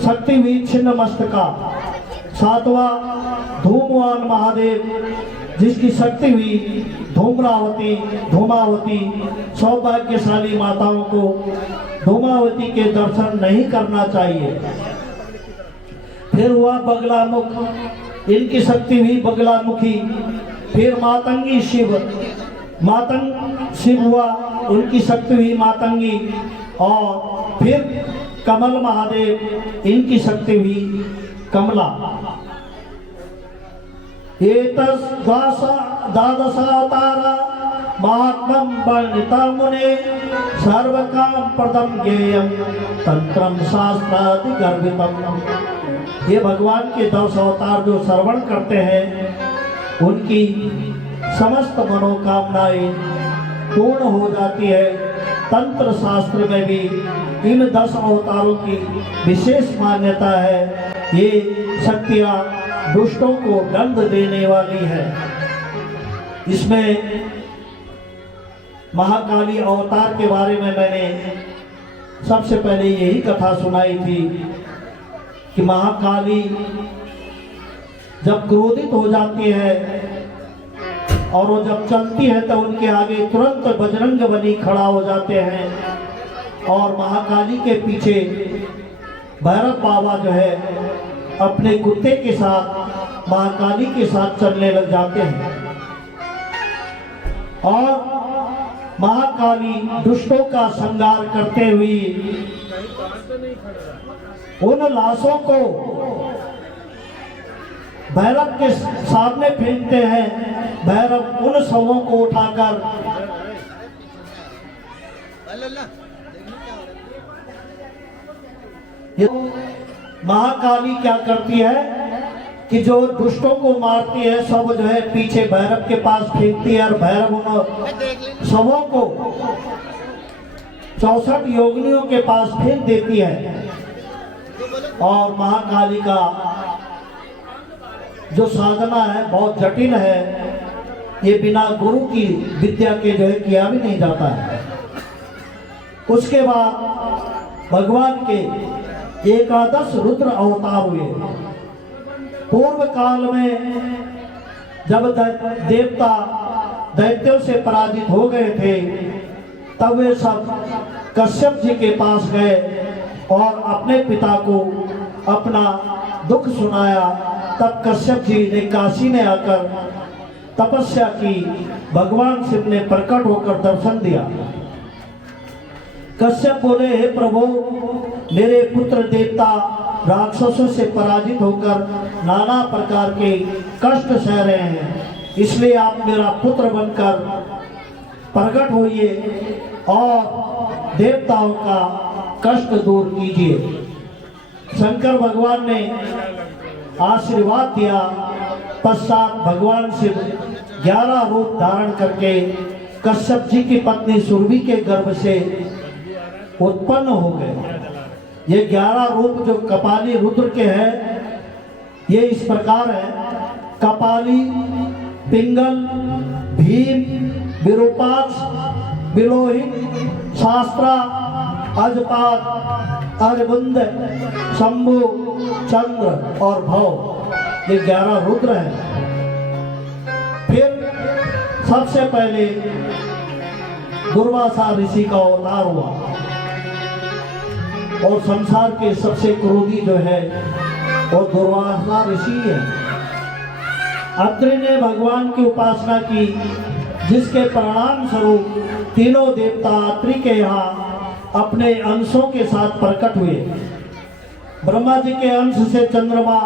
शक्ति हुई छिन्न मस्तका। सातवां धूमवान महादेव, जिसकी शक्ति हुई धूमावती। सौभाग्यशाली माताओं को धूमावती के दर्शन नहीं करना चाहिए। फिर हुआ बगलामुख, इनकी शक्ति हुई बगलामुखी। फिर मातंगी शिव हुआ, उनकी शक्ति हुई मातंगी। और फिर कमल महादेव, इनकी शक्ति हुई कमला। द्वादशावतारा महात्मं वर्णिता मुने, सर्वकाम प्रदम ज्ञेयं तंत्रम शास्त्रादिगर्भितम। ये भगवान के 10 अवतार जो श्रवण करते हैं, उनकी समस्त मनोकामनाएं पूर्ण हो जाती है। तंत्र शास्त्र में भी इन 10 अवतारों की विशेष मान्यता है। ये शक्तियां दुष्टों को दंड देने वाली है। इसमें महाकाली अवतार के बारे में मैंने सबसे पहले यही कथा सुनाई थी कि महाकाली जब क्रोधित हो जाती है और वो जब चलती है तो उनके आगे तुरंत बजरंग बली खड़ा हो जाते हैं और महाकाली के पीछे भैरव बाबा जो है अपने कुत्ते के साथ महाकाली के साथ चलने लग जाते हैं। और महाकाली दुष्टों का संहार करते हुए उन लाशों को भैरव के सामने फेंकते हैं। भैरव उन शवों को उठाकर महाकाली क्या करती है कि जो दुष्टों को मारती है सब जो है पीछे भैरव के पास फेंकती है और भैरव उन शवों को 64 योगिनियों के पास फेंक देती है। और महाकाली का जो साधना है बहुत जटिल है, ये बिना गुरु की विद्या के जो है किया भी नहीं जाता है। उसके बाद भगवान के 11 रुद्र अवतार हुए। पूर्व काल में जब देवता दैत्यों से पराजित हो गए थे, तब वे सब कश्यप जी के पास गए और अपने पिता को अपना दुख सुनाया। तब कश्यप जी ने काशी में आकर तपस्या की। भगवान शिव ने प्रकट होकर दर्शन दिया। कश्यप बोले, हे प्रभु, मेरे पुत्र देवता राक्षसों से पराजित होकर नाना प्रकार के कष्ट सह रहे हैं, इसलिए आप मेरा पुत्र बनकर प्रकट होइए और देवताओं का कष्ट दूर कीजिए। शंकर भगवान ने आशीर्वाद दिया। पश्चात भगवान शिव 11 रूप धारण करके कश्यप जी की पत्नी सुरभि के गर्भ से उत्पन्न हो गए। ये 11 रूप जो कपाली रुद्र के हैं, ये इस प्रकार है: कपाली, पिंगल, भीम, विरूपाक्ष, विलोहित, शास्त्रा, अजपाद, अरविंद, शंभु, चंद्र और भव। ये 11 रुद्र हैं। फिर सबसे पहले दुर्वासा ऋषि का अवतार हुआ और संसार के सबसे क्रोधी जो है वो दुर्वासा ऋषि है। अत्रि ने भगवान की उपासना की, जिसके परिणाम स्वरूप तीनों देवता अत्रि के यहाँ अपने अंशों के साथ प्रकट हुए। ब्रह्मा जी के अंश से चंद्रमा,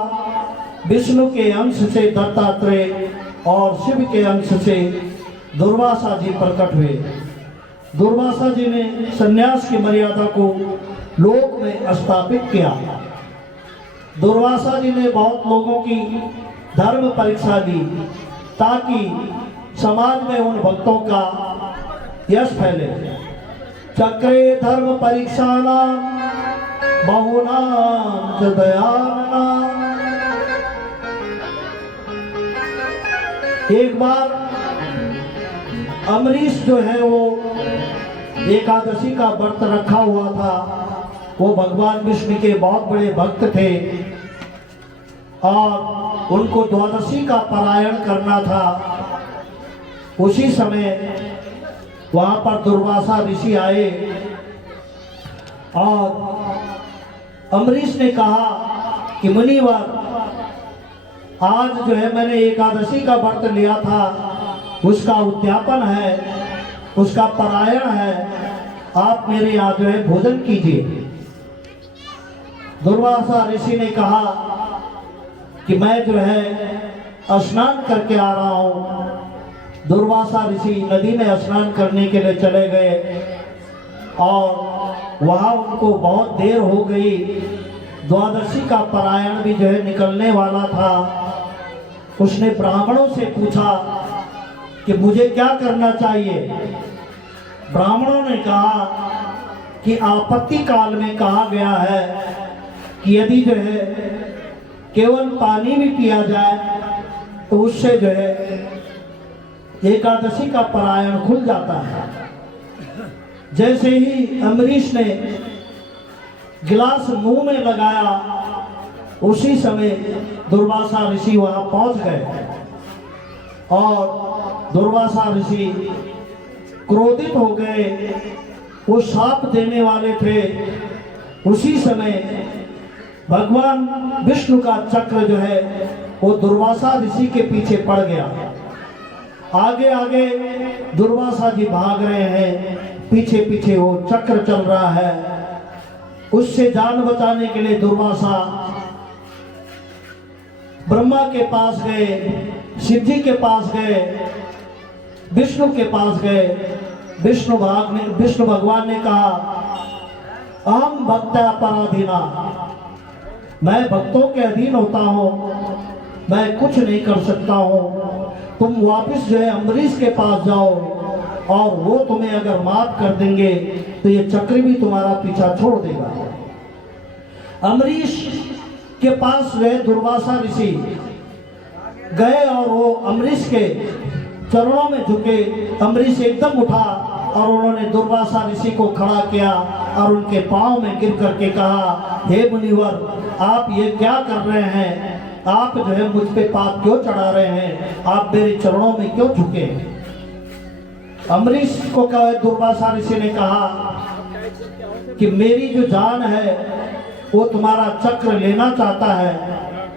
विष्णु के अंश से दत्तात्रेय और शिव के अंश से दुर्वासा जी प्रकट हुए। दुर्वासा जी ने संन्यास की मर्यादा को लोक में स्थापित किया। दुर्वासा जी ने बहुत लोगों की धर्म परीक्षा ली ताकि समाज में उन भक्तों का यश फैले। चक्रे धर्म परीक्षाणां बहुनां च दयानां। एक बार अमरीश जो है वो एकादशी का व्रत रखा हुआ था। वो भगवान विष्णु के बहुत बड़े भक्त थे और उनको द्वादशी का पारायण करना था। उसी समय वहां पर दुर्वासा ऋषि आए और अम्बरीश ने कहा कि मुनिवर, आज जो है मैंने एकादशी का व्रत लिया था, उसका उद्यापन है, उसका पारायण है, आप मेरे यहाँ जो है भोजन कीजिए। दुर्वासा ऋषि ने कहा कि मैं जो है स्नान करके आ रहा हूँ। दुर्वासा ऋषि नदी में स्नान करने के लिए चले गए और वहाँ उनको बहुत देर हो गई। द्वादशी का पारायण भी जो है निकलने वाला था। उसने ब्राह्मणों से पूछा कि मुझे क्या करना चाहिए। ब्राह्मणों ने कहा कि आपत्ति काल में कहा गया है कि यदि जो है केवल पानी भी पिया जाए तो उससे जो है एकादशी का पारायण खुल जाता है। जैसे ही अम्बरीश ने गिलास मुंह में लगाया, उसी समय दुर्वासा ऋषि वहां पहुंच गए और दुर्वासा ऋषि क्रोधित हो गए। वो शाप देने वाले थे। उसी समय भगवान विष्णु का चक्र जो है वो दुर्वासा ऋषि के पीछे पड़ गया। आगे आगे दुर्वासा जी भाग रहे हैं, पीछे पीछे वो चक्र चल रहा है। उससे जान बचाने के लिए दुर्वासा ब्रह्मा के पास गए, शिव जी के पास गए, विष्णु के पास गए। विष्णु भगवान ने कहा, अहम भक्ता पराधीना, मैं भक्तों के अधीन होता हूँ, मैं कुछ नहीं कर सकता हूँ। तुम वापस जो है अम्बरीश के पास जाओ और वो तुम्हें अगर माफ कर देंगे तो ये चक्र भी तुम्हारा पीछा छोड़ देगा। अम्बरीश के पास गए दुर्वासा ऋषि गए और वो अम्बरीश के चरणों में झुके। अम्बरीश एकदम उठा और उन्होंने दुर्वासा ऋषि को खड़ा किया और उनके पांव में गिर करके कहा, हे मुनिवर, आप ये क्या कर रहे हैं? आप जो है मुझ पे पाप क्यों चढ़ा रहे हैं? आप मेरे चरणों में क्यों झुके? अम्बरीश को कहा, दुर्वासा ऋषि ने कहा कि मेरी जो जान है वो तुम्हारा चक्र लेना चाहता है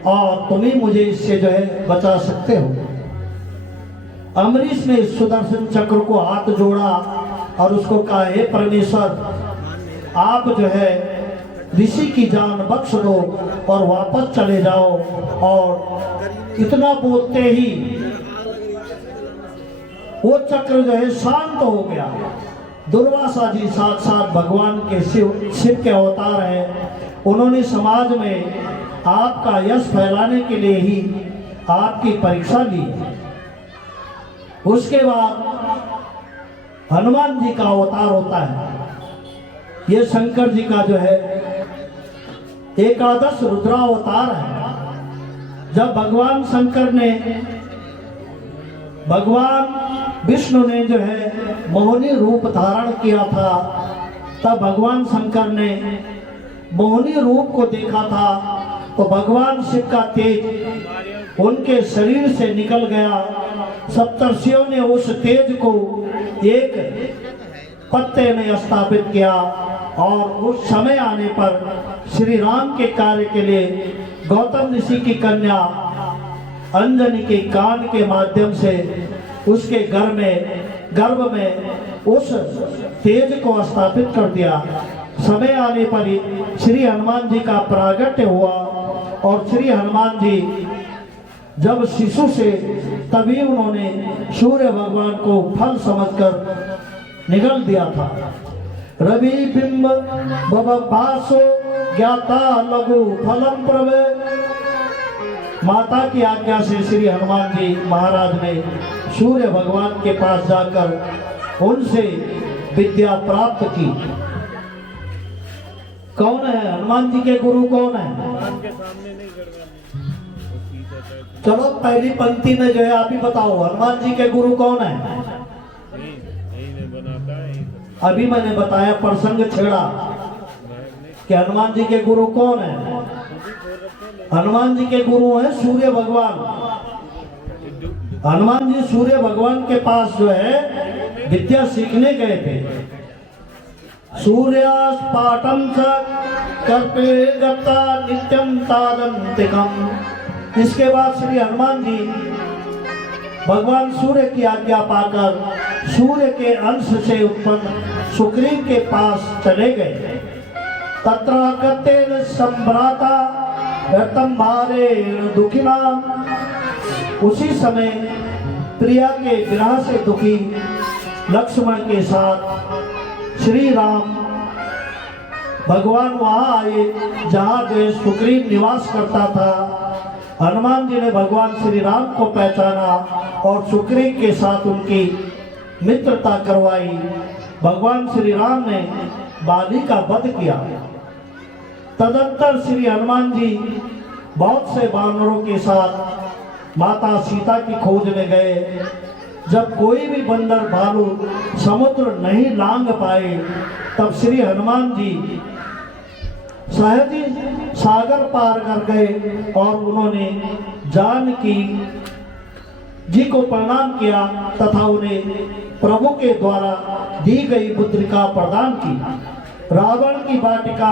और तुम ही मुझे इससे जो है बचा सकते हो। अम्बरीश ने सुदर्शन चक्र को हाथ जोड़ा और उसको कहा, हे परमेश्वर, आप जो है ऋषि की जान बख्श दो और वापस चले जाओ। और इतना बोलते ही वो चक्र जो है शांत हो गया। दुर्वासा जी साक्षात भगवान के शिव के अवतार हैं। उन्होंने समाज में आपका यश फैलाने के लिए ही आपकी परीक्षा ली। उसके बाद हनुमान जी का अवतार होता है। ये शंकर जी का जो है एकादश रुद्रावतार है। जब भगवान शंकर ने, भगवान विष्णु ने जो है मोहिनी रूप धारण किया था, तब भगवान शंकर ने मोहिनी रूप को देखा था तो भगवान शिव का तेज उनके शरीर से निकल गया। सप्तर्षियों ने उस तेज को एक पत्ते में स्थापित किया और उस समय आने पर श्री राम के कार्य के लिए गौतम ऋषि की कन्या अंजनी के कान के माध्यम से उसके गर्भ में उस तेज को स्थापित कर दिया। समय आने पर ही श्री हनुमान जी का प्रागट्य हुआ और श्री हनुमान जी जब शिशु से, तभी उन्होंने सूर्य भगवान को फल समझकर निगल दिया था। रवि बिंब बभासो ज्ञाता लघु फलम प्रवे। माता की आज्ञा से श्री हनुमान जी महाराज ने सूर्य भगवान के पास जाकर उनसे विद्या प्राप्त की। कौन है हनुमान जी के गुरु? कौन है? चलो पहली पंक्ति में जो है आप ही बताओ, हनुमान जी के गुरु कौन है? अभी मैंने बताया, प्रसंग छेड़ा कि हनुमान जी के गुरु कौन है। हनुमान जी के गुरु हैं सूर्य भगवान। हनुमान जी सूर्य भगवान के पास जो है विद्या सीखने गए थे। सूर्यास पाठम च कर्पे गत्ता नित्यम तादंतिकम। इसके बाद श्री हनुमान जी भगवान सूर्य की आज्ञा पाकर सूर्य के अंश से उत्पन्न सुग्रीव के पास चले गए। तत्र गतेन संभ्राता व्यर्थम भारेण दुखिना। उसी समय प्रिया के विरह से दुखी लक्ष्मण के साथ श्री राम भगवान वहां आए जहां जो सुग्रीव निवास करता था। हनुमान जी ने भगवान श्री राम को पहचाना और सुग्रीव के साथ उनकी मित्रता करवाई। भगवान श्री राम ने बाली का वध किया। तदंतर श्री हनुमान जी बहुत से वानरों के साथ माता सीता की खोज में गए। जब कोई भी बंदर भालू समुद्र नहीं लांग पाए, तब श्री हनुमान जी सहज ही सागर पार कर गए और उन्होंने जानकी जी को प्रणाम किया तथा उन्हें प्रभु के द्वारा दी गई मुद्रिका प्रदान की। रावण की वाटिका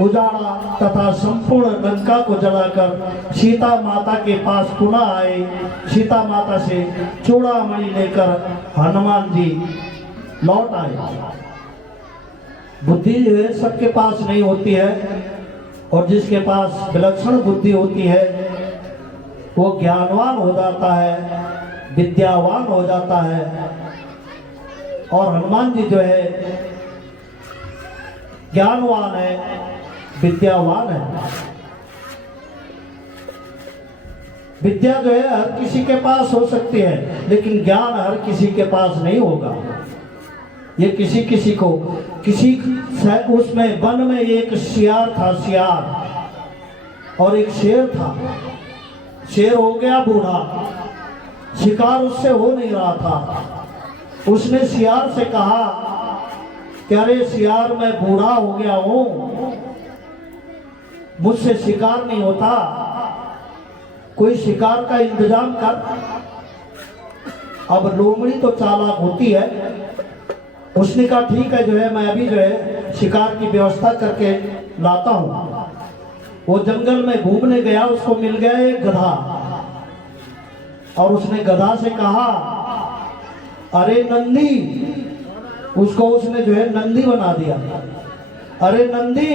उजाड़ा तथा संपूर्ण लंका को जलाकर सीता माता के पास पुनः आए। सीता माता से चूड़ामणि लेकर हनुमान जी लौट आए। बुद्धि जो है सबके पास नहीं होती है, और जिसके पास विलक्षण बुद्धि होती है वो ज्ञानवान हो जाता है, विद्यावान हो जाता है। और हनुमान जी जो है ज्ञानवान है, विद्यावान है। विद्या जो है हर किसी के पास हो सकती है, लेकिन ज्ञान हर किसी के पास नहीं होगा। ये किसी किसी को किसी उसमें वन में एक सियार था, सियार, और एक शेर था। शेर हो गया बूढ़ा, शिकार उससे हो नहीं रहा था। उसने सियार से कहा कि अरे सियार, मैं बूढ़ा हो गया हूं, मुझसे शिकार नहीं होता, कोई शिकार का इंतजाम कर। अब लोमड़ी तो चालाक होती है, उसने कहा ठीक है, जो है मैं अभी जो है शिकार की व्यवस्था करके लाता हूं। वो जंगल में घूमने गया, उसको मिल गया एक गधा, और उसने गधा से कहा अरे नंदी, उसको उसने जो है नंदी बना दिया। अरे नंदी,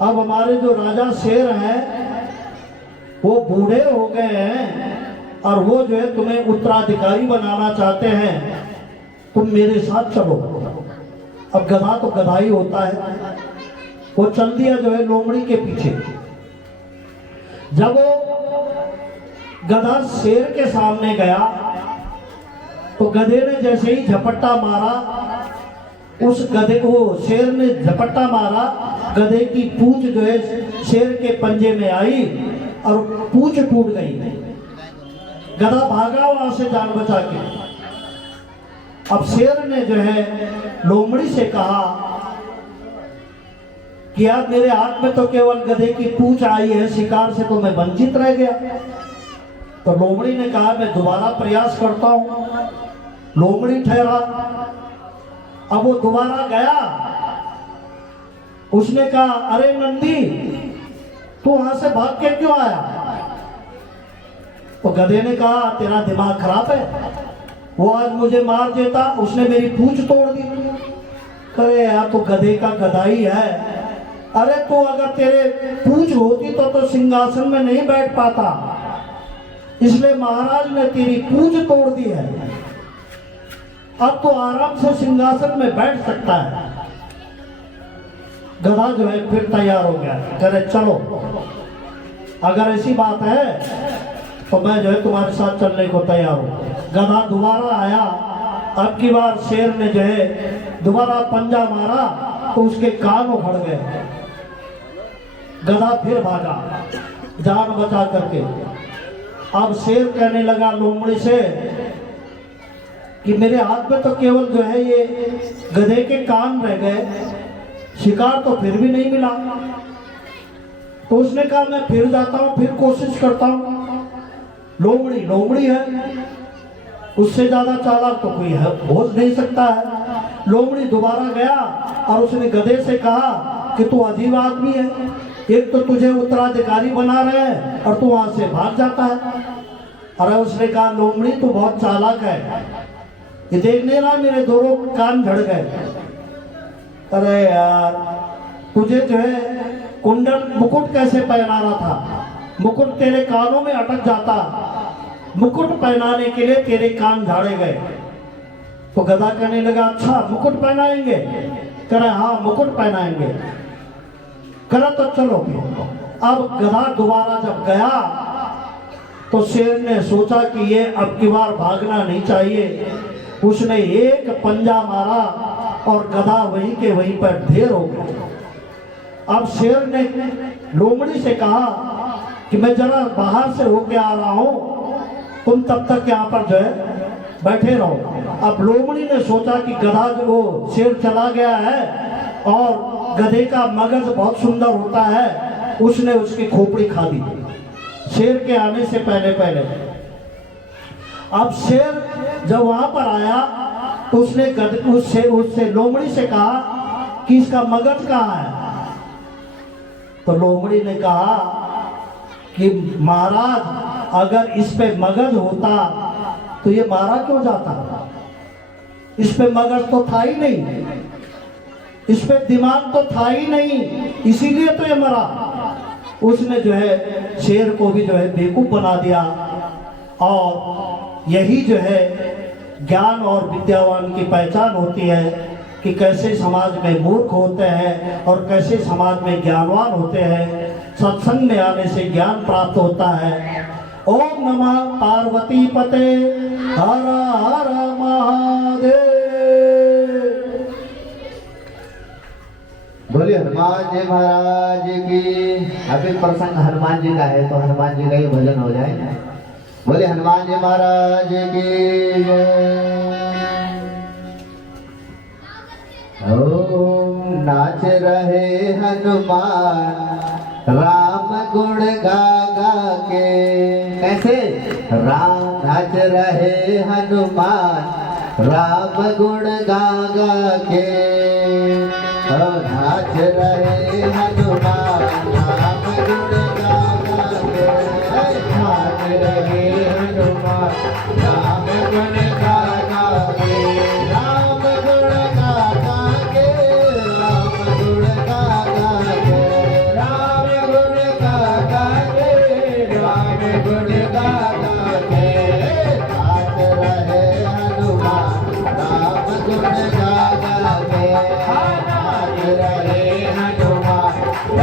अब हमारे जो राजा शेर हैं वो बूढ़े हो गए हैं और वो जो है तुम्हें उत्तराधिकारी बनाना चाहते हैं, तुम मेरे साथ चलो। अब गधा तो गधा ही होता है, वो चल दिया जो है लोमड़ी के पीछे। जब वो गधा शेर के सामने गया तो गधे ने जैसे ही झपट्टा मारा, उस गधे को शेर ने झपट्टा मारा, गधे की पूंछ जो है शेर के पंजे में आई और पूंछ टूट गई। गधा भागा वहां से जान बचा के। अब शेर ने जो है लोमड़ी से कहा कि यार मेरे हाथ में तो केवल गधे की पूंछ आई है, शिकार से तो मैं वंचित रह गया। तो लोमड़ी ने कहा मैं दोबारा प्रयास करता हूं। लोमड़ी ठहरा। अब वो दोबारा गया, उसने कहा अरे नंदी, तू वहां से भाग के क्यों आया? तो गधे ने कहा तेरा दिमाग खराब है, वो आज मुझे मार देता, उसने मेरी पूंछ तोड़ दी। अरे यार तो गधे का गधा ही है। अरे तो अगर तेरे पूंछ होती तो सिंहासन में नहीं बैठ पाता, इसलिए महाराज ने तेरी पूंछ तोड़ दी है, अब तो आराम से सिंहासन में बैठ सकता है। गधा जो है फिर तैयार हो गया, कह रहे चलो, अगर ऐसी बात है तो मैं जो है तुम्हारे साथ चलने को तैयार हूं। गधा दोबारा आया। अब की बार शेर ने जो है दोबारा पंजा मारा तो उसके कान उखड़ गए। गधा फिर भागा जान बचा करके। अब शेर कहने लगा लोमड़ी से कि मेरे हाथ में तो केवल जो है ये गधे के कान रह गए, शिकार तो फिर भी नहीं मिला। तो उसने कहा मैं फिर जाता हूँ, फिर कोशिश करता हूँ। लोमड़ी लोमड़ी है, उससे ज्यादा चालाक तो कोई है हो नहीं सकता है। लोमड़ी दोबारा गया और उसने गधे से कहा कि तू अजीब आदमी है, एक तो तुझे उत्तराधिकारी बना रहे हैं और तू वहां से भाग जाता है। अरे उसने कहा लोमड़ी तू बहुत चालाक है, ये देख नहीं रहा मेरे दोनों कान झड़ गए। अरे यार तुझे जो है कुंडल मुकुट कैसे पहनाना था, मुकुट तेरे कानों में अटक जाता, मुकुट पहनाने के लिए तेरे कान झाड़े गए। तो गधा कहने लगा अच्छा मुकुट पहनाएंगे? कह रहे हाँ मुकुट पहनाएंगे। करा तो चलो फिर। अब गधा दोबारा जब गया तो शेर ने सोचा कि ये अब की बार भागना नहीं चाहिए। उसने एक पंजा मारा और गधा वहीं के वहीं पर ढेर हो गया। अब शेर ने लोमड़ी से कहा कि मैं जरा बाहर से होके आ रहा हूं, तुम तब तक यहाँ पर जो है बैठे रहो। अब लोमड़ी ने सोचा कि गधा जो वो शेर चला गया है और गधे का मगज बहुत सुंदर होता है, उसने उसकी खोपड़ी खा दी शेर के आने से पहले पहले। अब शेर जब वहां पर आया तो उसने उससे लोमड़ी से कहा कि इसका मगज कहाँ है? तो लोमड़ी ने कहा कि महाराज अगर इस पे मगज होता तो ये मारा क्यों जाता? इस पे मगज तो था ही नहीं, इस पे दिमाग तो था ही नहीं, इसीलिए तो ये मरा। उसने जो है शेर को भी जो है बेवकूफ बना दिया। और यही जो है ज्ञान और विद्यावान की पहचान होती है कि कैसे समाज में मूर्ख होते हैं और कैसे समाज में ज्ञानवान होते हैं। सत्संग में आने से ज्ञान प्राप्त होता है। ओम नमः पार्वती पते हर हर महादेव। बोले हनुमान जी महाराज की। अभी प्रसंग हनुमान जी का है तो हनुमान जी का ही भजन हो जाए। बोले हनुमान जी महाराज की जय। ओम नाच रहे हनुमान राम गुण गा गा के। कैसे? राम नाच रहे हनुमान राम गुण गा गा के। नाच रहे हनुमान राम गुण गा गा के। नाच रहे हनुमान राम गुण गा गा के। राम गुण गा गा के। राम गुण गा गा के। राम गुण गा गा के। राम गुण गा गा के। नाच रहे हनुमान राम गुण गा गा के। नाच रहे हनुमान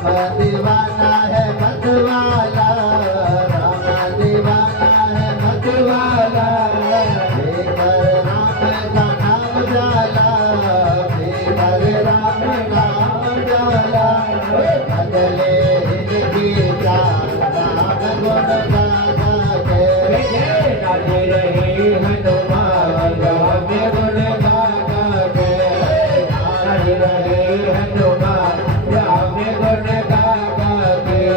राम दीवाना है मतवाला, राम दीवाना है मतवाला, लेकर राम का नाम जाला, लेकर राम नाम जाला, बदले इनकी चाल राम गुण गाना के, गाते रहे हनुमान राम गुण गाना के, गाते रहे हनुमान राम गुण गाना के।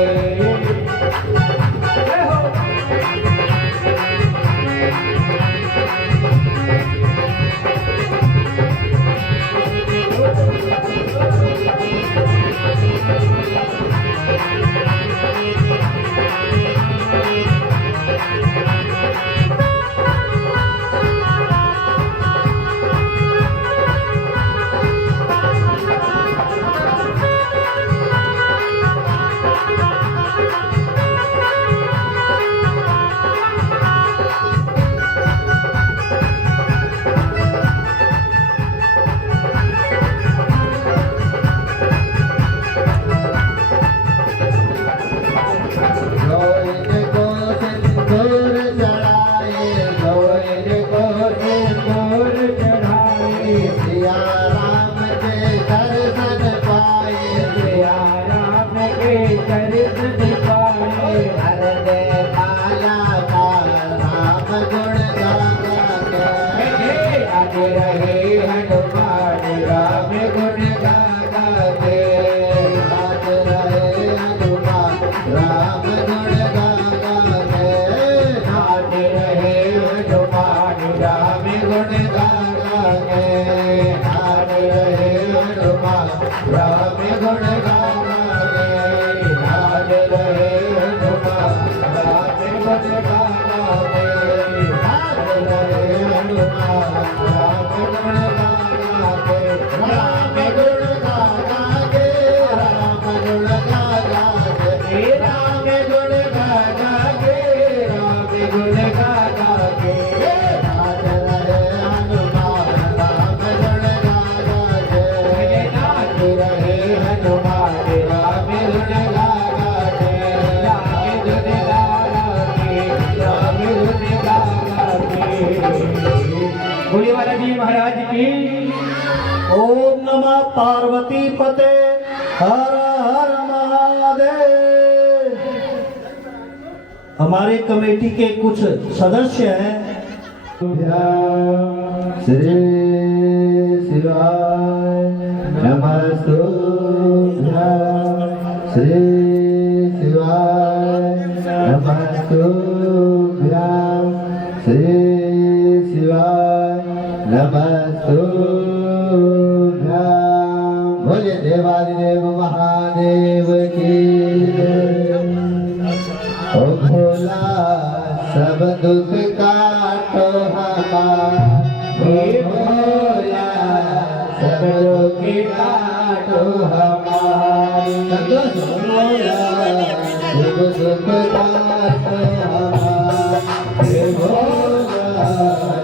बोलिए बालाजी महाराज की। ओम नमः पार्वती पते हर हर महादेव। हमारे कमेटी के कुछ सदस्य हैं। श्री शिवाय नमस्तुभ्यं, श्री शिवाय नमस्तुभ्यं, श्री शिवाय नमस्तुभ्यं। बोलिए देवादिदेव महादेव की जय। ओ भोला सब दुख काटो हमारा, हे भोला सब दुख काटो हमारा, भोला सब दुख काटो हमारा, हे भोला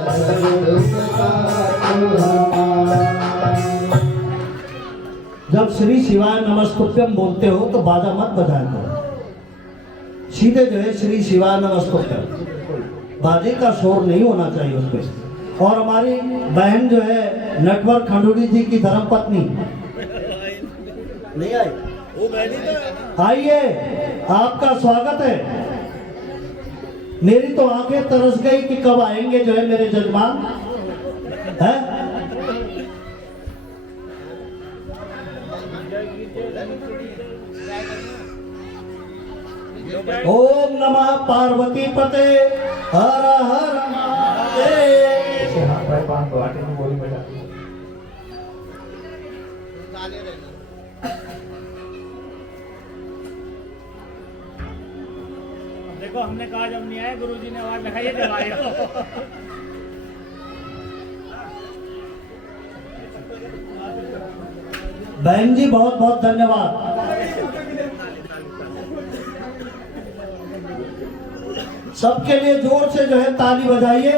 सब दुख काटो हमारा। जब श्री शिवाय नमस्तुभ्यम बोलते हो तो बाजा मत बजाया करो, सीधे जो है श्री शिवाय नमस्तुभ्यम, बाजे का शोर नहीं होना चाहिए उसमें। और हमारी बहन जो है नटवर खंडूरी जी की धर्मपत्नी नहीं आई, आइए, आपका स्वागत है। मेरी तो आंखें तरस गई कि कब आएंगे जो है मेरे जजमान है। ओम नमः पार्वती पते हर हर महादेव। हाथ पैर बांध दो, आटे में गोली बजा दो। देखो हमने कहा जब नहीं आए, गुरुजी ने आवाज लगाई जब आए। बहन जी बहुत बहुत धन्यवाद। सबके लिए जोर से जो है ताली बजाइए।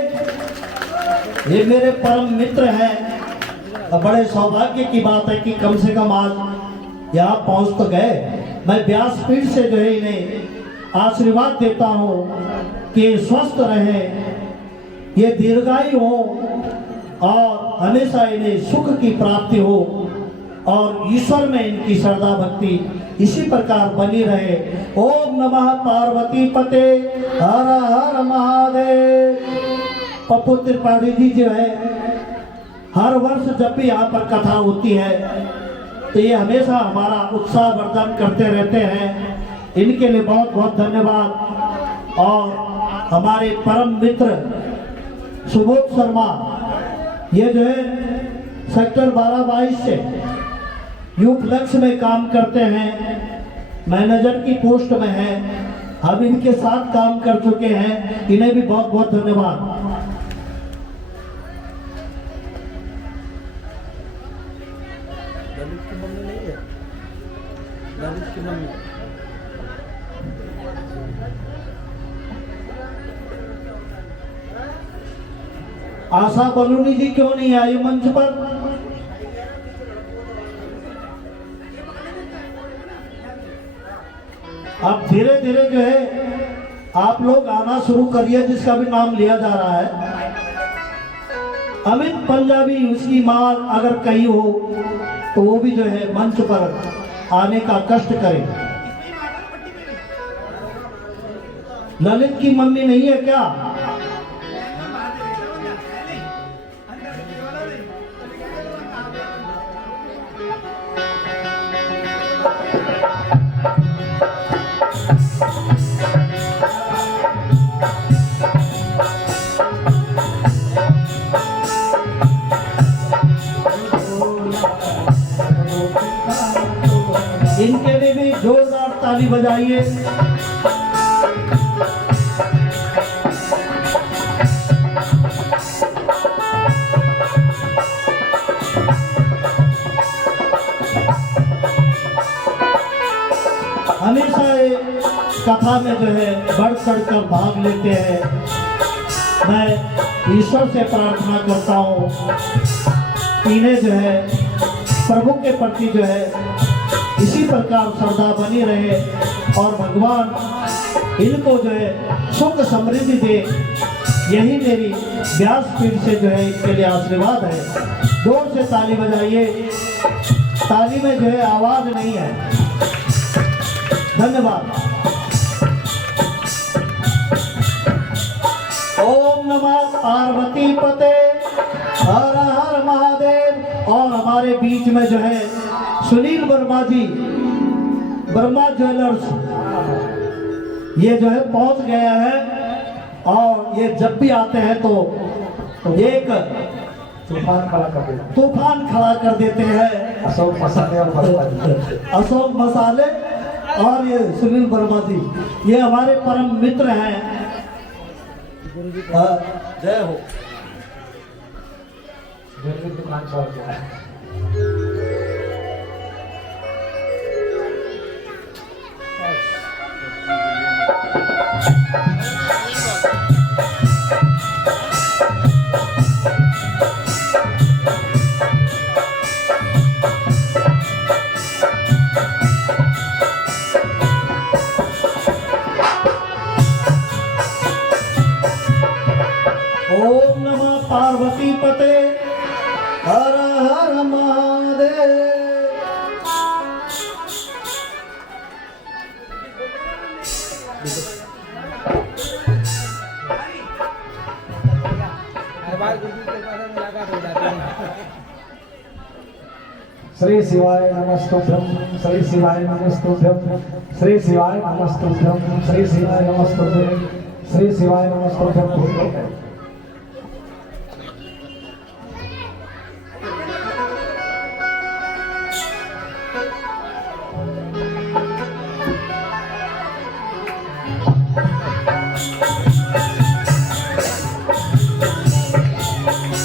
ये मेरे परम मित्र हैं और बड़े सौभाग्य की बात है कि कम से कम आज यहाँ पहुंच तो गए। मैं व्यासपीठ से जो है इन्हें आशीर्वाद देता हूँ कि ये स्वस्थ रहें, ये दीर्घायु हो और हमेशा इन्हें सुख की प्राप्ति हो और ईश्वर में इनकी श्रद्धा भक्ति इसी प्रकार बनी रहे। ओम नमः पार्वती पते हर हर महादेव। पप्पू त्रिपाठी जी जो है हर वर्ष जब भी यहाँ पर कथा होती है तो ये हमेशा हमारा उत्साह वर्धन करते रहते हैं। इनके लिए बहुत बहुत धन्यवाद। और हमारे परम मित्र सुबोध शर्मा, ये जो है सेक्टर 12-22 से यूफ्लेक्स में काम करते हैं, मैनेजर की पोस्ट में हैं। हम इनके साथ काम कर चुके हैं, इन्हें भी बहुत बहुत धन्यवाद। ललित की मम्मी नहीं है, ललित की मम्मी। आशा बलूनी जी क्यों नहीं आई मंच पर? अब धीरे धीरे जो है आप लोग आना शुरू करिए, जिसका भी नाम लिया जा रहा है। अमित पंजाबी, उसकी मां अगर कहीं हो तो वो भी जो है मंच पर आने का कष्ट करे। ललित की मम्मी नहीं है क्या? इनके लिए भी जोरदार ताली बजाइए। हमेशा ये कथा में जो है बढ़ चढ़ कर भाग लेते हैं। मैं ईश्वर से प्रार्थना करता हूँ इन्हें जो है प्रभु के प्रति जो है इसी प्रकार श्रद्धा बनी रहे और भगवान इनको जो है सुख समृद्धि दे। यही मेरी व्यासपीठ से जो है इनके लिए आशीर्वाद है। जोर से ताली बजाइए, ताली में जो है आवाज नहीं है। धन्यवाद। ओम नमः पार्वती पते हर हर महादेव। और हमारे बीच में जो है सुनील वर्मा जी, वर्मा ज्वेलर्स, ये जो है पहुंच गया है और ये जब भी आते हैं तो एक तूफान खड़ा कर देते हैं। अशोक मसाले और बरसाती। अशोक मसाले और ये सुनील वर्मा जी, ये हमारे परम मित्र हैं। जय हो। दुकान छोड़ दिया है। ओम नमः पार्वती पते हर हर महादेव। श्री शिवाय नमस्तुभ्यं, श्री शिवाय नमस्तुभ्यं, श्री शिवाय नमस्तुभ्यं, श्री शिवाय नमस्तुभ्यं, श्री शिवाय नमस्तुभ्यं।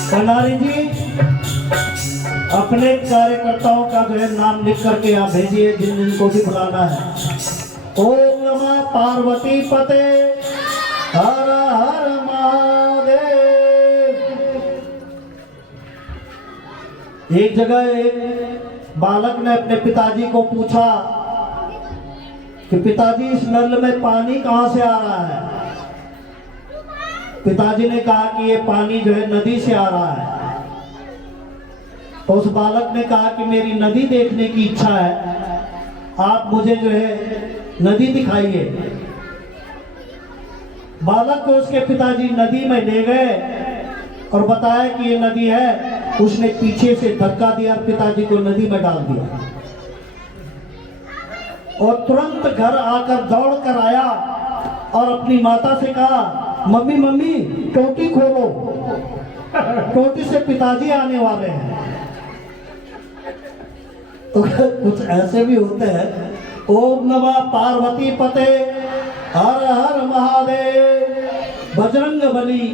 भंडारी जी अपने कार्यकर्ताओं का जो है नाम लिख करके यहाँ भेजिए, जिन जिनको भी बुलाना है। ओम नमः पार्वती पते हर हर महादेव। एक जगह एक बालक ने अपने पिताजी को पूछा कि पिताजी इस नल में पानी कहाँ से आ रहा है। पिताजी ने कहा कि ये पानी जो है नदी से आ रहा है। तो उस बालक ने कहा कि मेरी नदी देखने की इच्छा है, आप मुझे जो है नदी दिखाइए। बालक को उसके पिताजी नदी में ले गए और बताया कि ये नदी है। उसने पीछे से धक्का दिया और पिताजी को नदी में डाल दिया और तुरंत घर आकर दौड़ कर आया और अपनी माता से कहा, मम्मी मम्मी टोटी खोलो, टोटी से पिताजी आने वाले हैं। तो कुछ ऐसे भी होते हैं। ओम नमः पार्वती पते, हर हर महादेव, बजरंग बली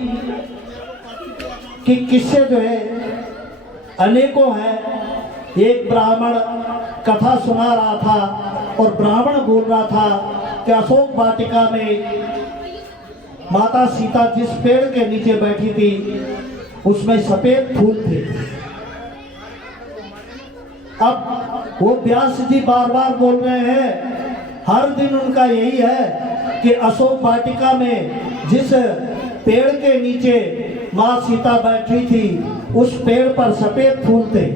कि किस्से जो है अनेकों हैं। एक ब्राह्मण कथा सुना रहा था और ब्राह्मण बोल रहा था कि अशोक वाटिका में माता सीता जिस पेड़ के नीचे बैठी थी उसमें सफेद फूल थे। अब वो व्यास जी बार बार बोल रहे हैं, हर दिन उनका यही है कि अशोक वाटिका में जिस पेड़ के नीचे माँ सीता बैठी थी उस पेड़ पर सफेद फूल थे।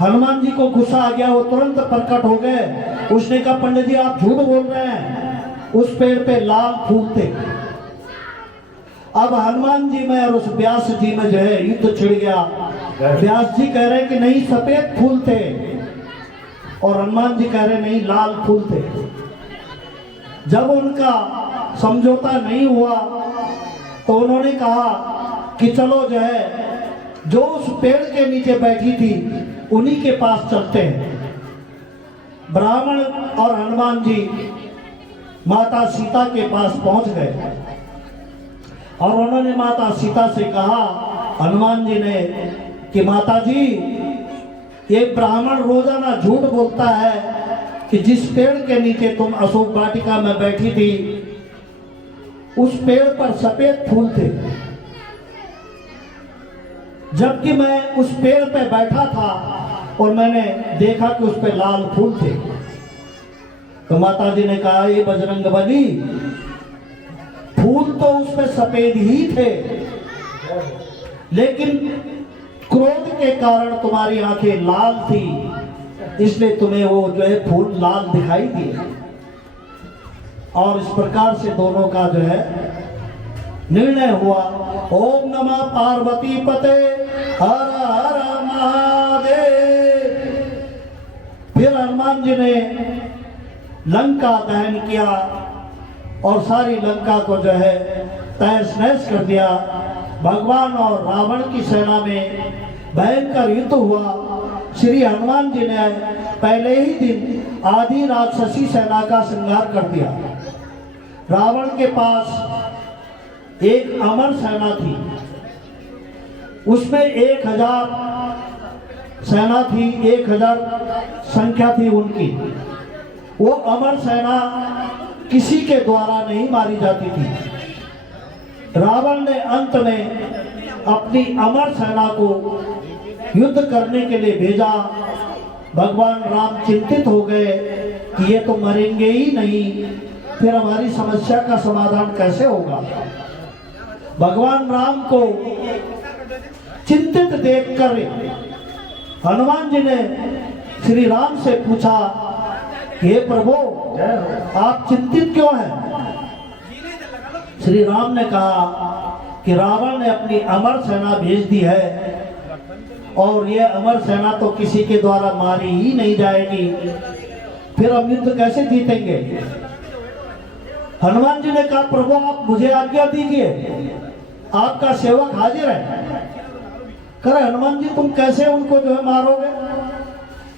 हनुमान जी को गुस्सा आ गया, वो तुरंत प्रकट हो गए। उसने कहा, पंडित जी आप झूठ बोल रहे हैं, उस पेड़ पे लाल फूल थे। अब हनुमान जी में और उस व्यास जी में जो है युद्ध छिड़ गया। व्यास जी कह रहे कि नहीं सफेद फूल थे और हनुमान जी कह रहे नहीं लाल फूल थे। जब उनका समझौता नहीं हुआ तो उन्होंने कहा कि चलो जो है जो उस पेड़ के नीचे बैठी थी उन्हीं के पास चलते हैं। ब्राह्मण और हनुमान जी माता सीता के पास पहुंच गए और उन्होंने माता सीता से कहा, हनुमान जी ने, कि माता जी ये ब्राह्मण रोजाना झूठ बोलता है कि जिस पेड़ के नीचे तुम अशोक वाटिका में बैठी थी उस पेड़ पर सफेद फूल थे, जबकि मैं उस पेड़ पे बैठा था और मैंने देखा कि उस पे लाल फूल थे। तो माता जी ने कहा, ये बजरंग बली फूल तो उस पे सफेद ही थे, लेकिन क्रोध के कारण तुम्हारी आंखें लाल थी, इसलिए तुम्हें वो जो है फूल लाल दिखाई दिए। और इस प्रकार से दोनों का जो है निर्णय हुआ। ओम नमः पार्वती पते, हर हर महादेव। फिर हनुमान जी ने लंका दहन किया और सारी लंका को जो है तहस नहस कर दिया। भगवान और रावण की सेना में भयंकर युद्ध हुआ। श्री हनुमान जी ने पहले ही दिन आधी राक्षसी सेना का संहार कर दिया। रावण के पास एक अमर सेना थी, उसमें 1000 सेना थी, 1000 संख्या थी उनकी। वो अमर सेना किसी के द्वारा नहीं मारी जाती थी। रावण ने अंत में अपनी अमर सेना को युद्ध करने के लिए भेजा। भगवान राम चिंतित हो गए कि ये तो मरेंगे ही नहीं, फिर हमारी समस्या का समाधान कैसे होगा। भगवान राम को चिंतित देखकर हनुमान जी ने श्री राम से पूछा, हे प्रभु आप चिंतित क्यों हैं। श्री राम ने कहा कि रावण ने अपनी अमर सेना भेज दी है और ये अमर सेना तो किसी के द्वारा मारी ही नहीं जाएगी, फिर हम युद्ध कैसे जीतेंगे। हनुमान जी ने कहा, प्रभु आप मुझे आज्ञा दीजिए, आपका सेवक हाजिर है। करे हनुमान जी तुम कैसे उनको जो है मारोगे।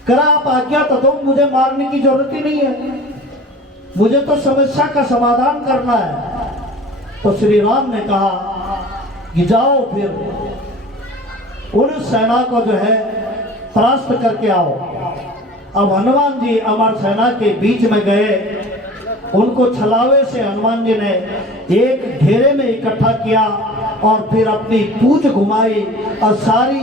करा आप आज्ञा तो दो, मुझे मारने की जरूरत ही नहीं है, मुझे तो समस्या का समाधान करना है। तो श्री राम ने कहा कि जाओ फिर उन सेना को जो है परास्त करके आओ। अब हनुमान जी अमर सेना के बीच में गए, उनको छलावे से हनुमान जी ने एक घेरे में इकट्ठा किया और फिर अपनी पूंछ घुमाई और सारी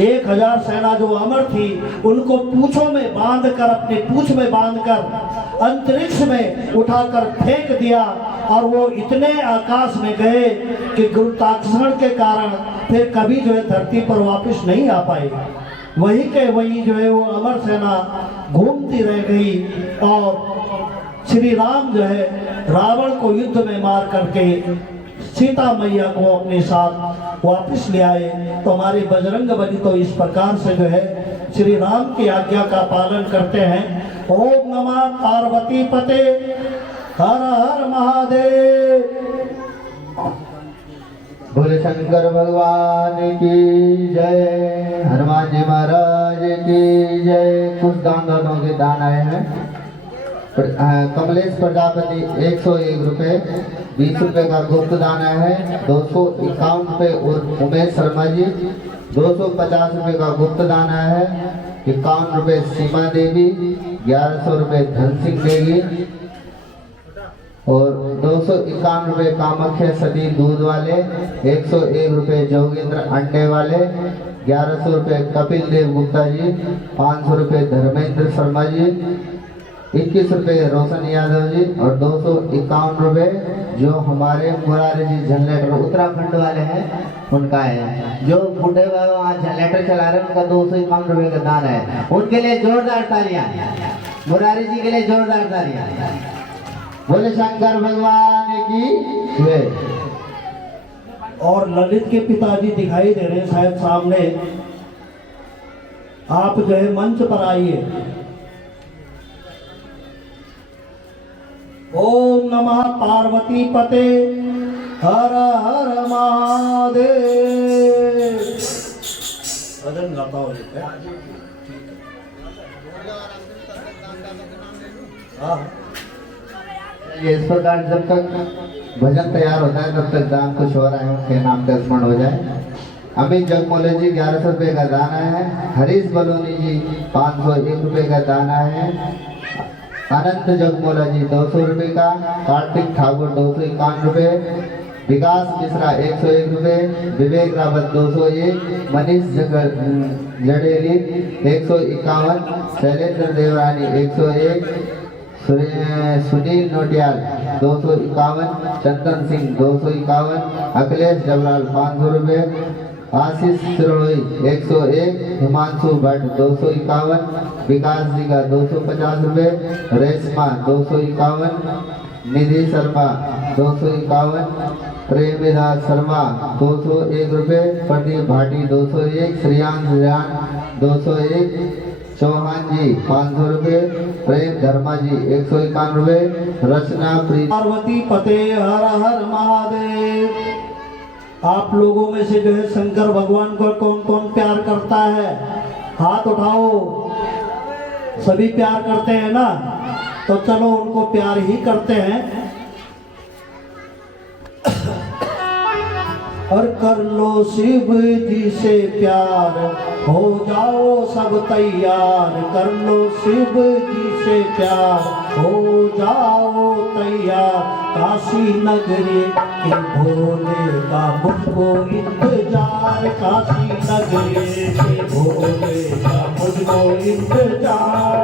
1000 सेना जो अमर थी उनको पूंछों में बांधकर, अपनी पूंछ में बांधकर अंतरिक्ष में उठाकर फेंक दिया और वो इतने आकाश में गए कि गुरुत्वाकर्षण के कारण फिर कभी जो है धरती पर वापस नहीं आ पाए। वहीं के वहीं जो है वो अमर सेना घूमती रह गई और श्री राम जो है रावण को युद्ध में मार करके सीता मैया को अपने साथ वापस ले आए। तो हमारे बजरंग बली तो इस प्रकार से जो है श्री राम की आज्ञा का पालन करते हैं। ओम नमः पार्वती पते हर हर महादेव। बोले शंकर भगवान की जय, हनुमान जी महाराज की जय। कुछ दान दानों के दान आए हैं। कमलेश प्रजापति 101 रुपए, 20 रुपए का गुप्त दान आया है। 251 रुपए और उमेश शर्मा जी 250 रुपए का गुप्त दान आया है। 51 रुपए सीमा देवी, 1100 रुपए धन सिंह देवी और 251 रुपए कामाख्या सती दूध वाले, 101 रुपए जोगेंद्र अंडे वाले, 1100 रुपए कपिल देव गुप्ता जी, 500 रुपए धर्मेंद्र शर्मा जी, 21 रुपए रोशन यादव जी और 251 रुपए जो हमारे मुरारी जी जनरेटर उत्तराखंड वाले हैं उनका है। जो बूढ़े वहाँ जनरेटर चला रहे हैं उनका 251 रुपए का दान है। उनके लिए जोरदार तालियां, मुरारी जी के लिए जोरदार तालियां। बोले शंकर भगवान की जय। और ललित के पिताजी दिखाई दे रहे हैं शायद सामने, आप जो है मंच पर आइए। ओम नमः पार्वती पते हर हर महादेव। भजन गाता हो ये इस प्रकार जब तक भजन तैयार होता है तब तक दान कुछ और आए उनके नाम का स्मरण हो जाए। अमित जगमोले जी 1100 रुपये का दान आया है। हरीश बलोनी जी 501 रुपये का दान आया है। अनंत जगमोला जी 200 रुपये का, कार्तिक ठाकुर 251 रुपये, विकास मिश्रा 101 रुपये, विवेक रावत 201, मनीष जडेली 151, शैलेंद्र देवरानी 101, सुनील नोटियाल 251, चंदन सिंह 251, अखिलेश डबराल 500 रुपये, आशीष सिरोही 101, हिमांशु भट्ट 251, विकास जी का 250 रुपये, रेशमा 251, निधि शर्मा 251, प्रेमदास शर्मा 201 रुपये, प्रदीप भाटी 201, श्रेयांश जान 201, चौहान जी 500 रुपये, प्रेम धर्मा जी 151 रुपये, रचना पार्वती पते हर हर महादेव। आप लोगों में से जो है शंकर भगवान को कौन कौन प्यार करता है? हाथ उठाओ। सभी प्यार करते हैं ना? तो चलो उनको प्यार ही करते हैं। और कर लो शिव जी से प्यार, हो जाओ सब तैयार। कर लो शिव जी से प्यार, हो जाओ तैयार। काशी नगरी के भोले का मुझको इंतजार, काशी नगरी के भोले का मुझको इंतजार।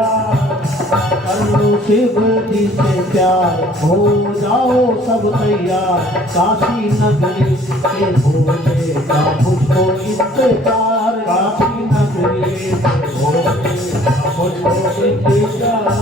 कर लो शिव जी से प्यार, हो जाओ सब तैयार। काशी नगरी के भोले का मुझको इंतजार, काशी नगरी के भोले का मुझको इंतजार।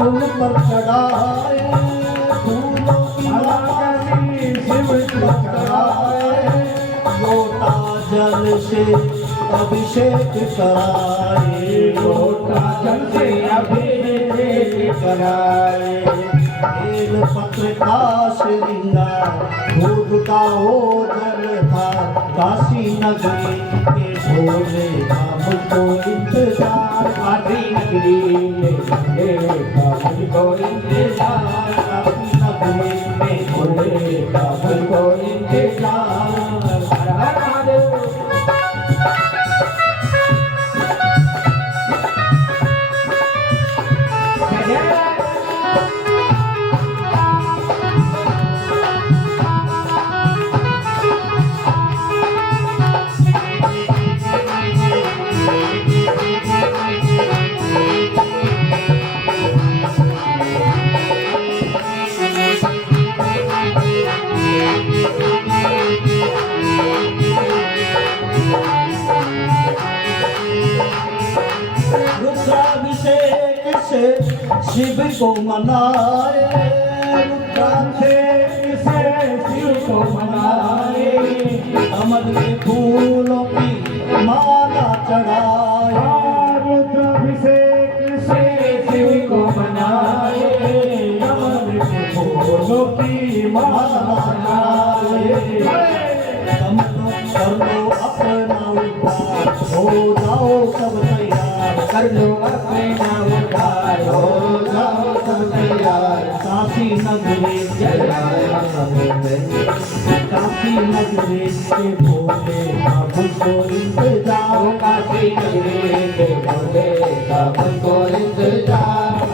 फूल पर चढ़ाए, फूलों की माला शिव पर चढ़ाए। लोटा जल से अभिषेक कराए, लोटा जल से अभिषेक कराए। बेल पत्र का श्रृंगार दूध का ओझल था काशी नगरी के भोले का मुझको इंतजार, काशी नगरी में भोले का मुझको इंतजार, काशी नगरी में भोले का मुझको इंतजार। हर हर महादेव। रुद्राभिषेक से शिव को मनाए, रुद्राभिषेक से शिव को मनाए, कमल के फूलों की माला चढ़ाए, रुद्राभिषेक से शिव को मनाए, कमल के फूलों की माला चढ़ाए। कमलों कर लो अपना उद्धार, हो जाओ सब तैयार, कर लो अपना उद्धार, हो जाओ सब तैयार। काशी नगरी काशी नगरी के भोले का मुझको इंतजार, काशी नगरी के भोले का मुझको इंतजार।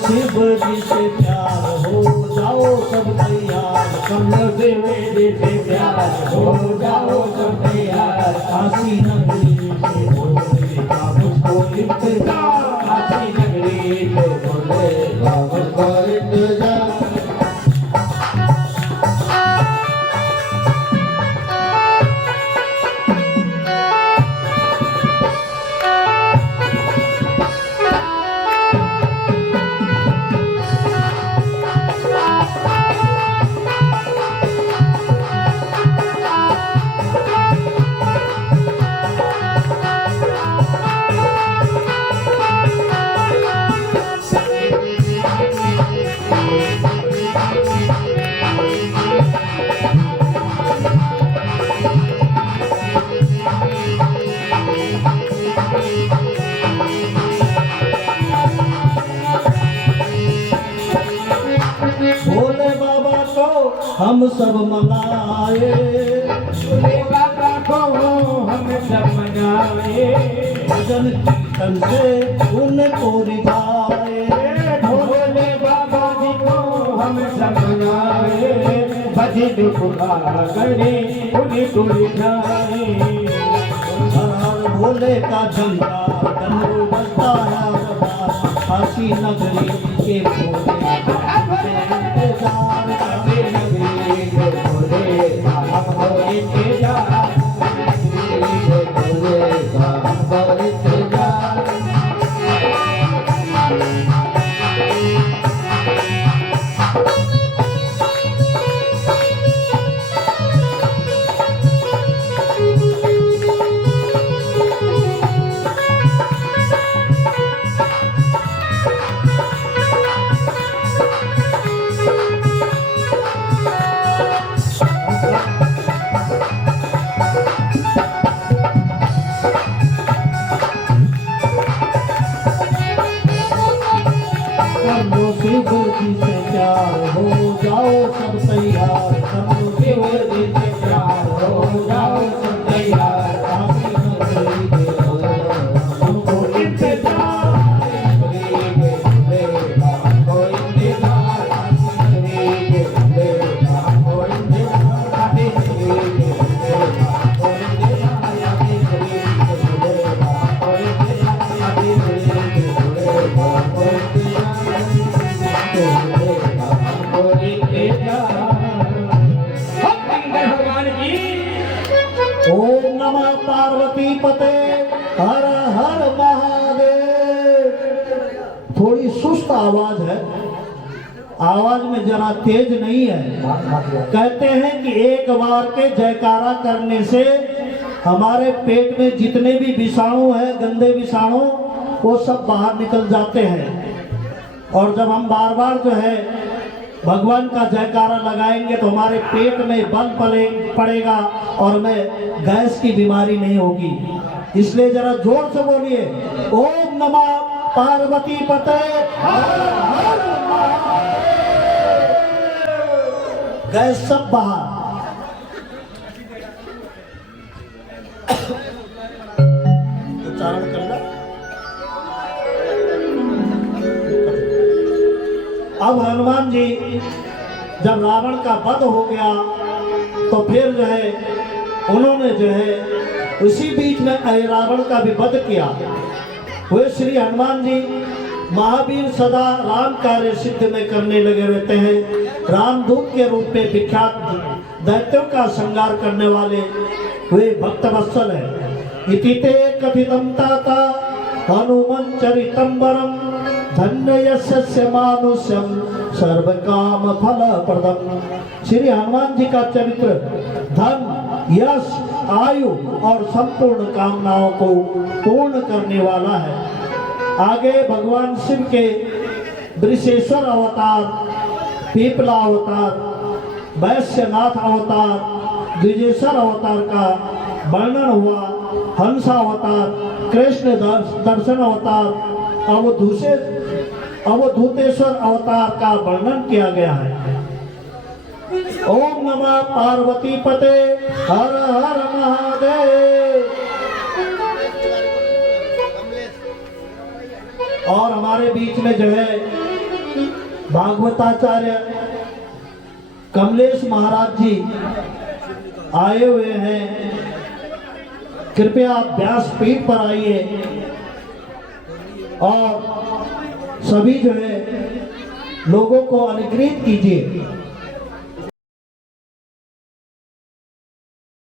शिव जी से प्यार, हो जाओ सब तैयार, कर लो शिव जी से प्यार, हो जाओ सब तैयार। काशी नगरी के भोले का मुझको इंतजार, काशी नगरी के भोले का मुझको इंतजार। भोले बाबा को हम सब मनाए, भोले बाबा को हम सब मनाए, भजन कीर्तन से उनको रिझाए, भोले बाबा जी को हम सब मनाए, भजन पुकार करे उन्हीं को रिझाए। हर हर भोले का झंडा डमरू बजता है सदा, काशी नगरी के भोले का इंतजार, काशी नगरी के भोले का हमको इंतजार, भोले का हमको इंतजार। हर हर महादेव। थोड़ी सुस्त आवाज है, आवाज में जरा तेज नहीं है। कहते हैं कि एक बार के जयकारा करने से हमारे पेट में जितने भी विषाणु हैं, गंदे विषाणु, वो सब बाहर निकल जाते हैं। और जब हम बार बार जो है भगवान का जयकारा लगाएंगे तो हमारे पेट में बल पड़ेगा और हमें गैस की बीमारी नहीं होगी। इसलिए जरा जोर से बोलिए, ओम नमः पार्वती पते हर हर महादेव। गैस सब बाहर। उच्चारण करना। अब हनुमान जी जब रावण का वध हो गया तो फिर जो है उन्होंने जो है उसी बीच में रावण का भी वध किया। वे श्री हनुमान जी महावीर सदा राम कार्य सिद्ध में करने लगे रहते हैं। रामदूत के रूप में विख्यात दैत्यों का संहार करने वाले वे भक्त वत्सल है। इति ते कथितं तात हनुमं चरितंबरम धन्य यस्य मानुष्यम सर्व काम फल प्रदम। श्री हनुमान जी का चरित्र धन, यश, आयु और संपूर्ण कामनाओं को पूर्ण करने वाला है। आगे भगवान शिव के वृषेश्वर अवतार, पीपला अवतार, वैश्यनाथ अवतार, द्विजेश्वर अवतार का वर्णन हुआ। हंसा अवतार, कृष्ण दर्शन अवतार, अवधूतेश्वर अवतार का वर्णन किया गया है। ओम नमः पार्वती पते हर हर महादेव। और हमारे बीच में जो है भागवताचार्य कमलेश महाराज जी आए हुए हैं। कृपया व्यासपीठ पर आइए और सभी जो है लोगों को अनुग्रहित कीजिए।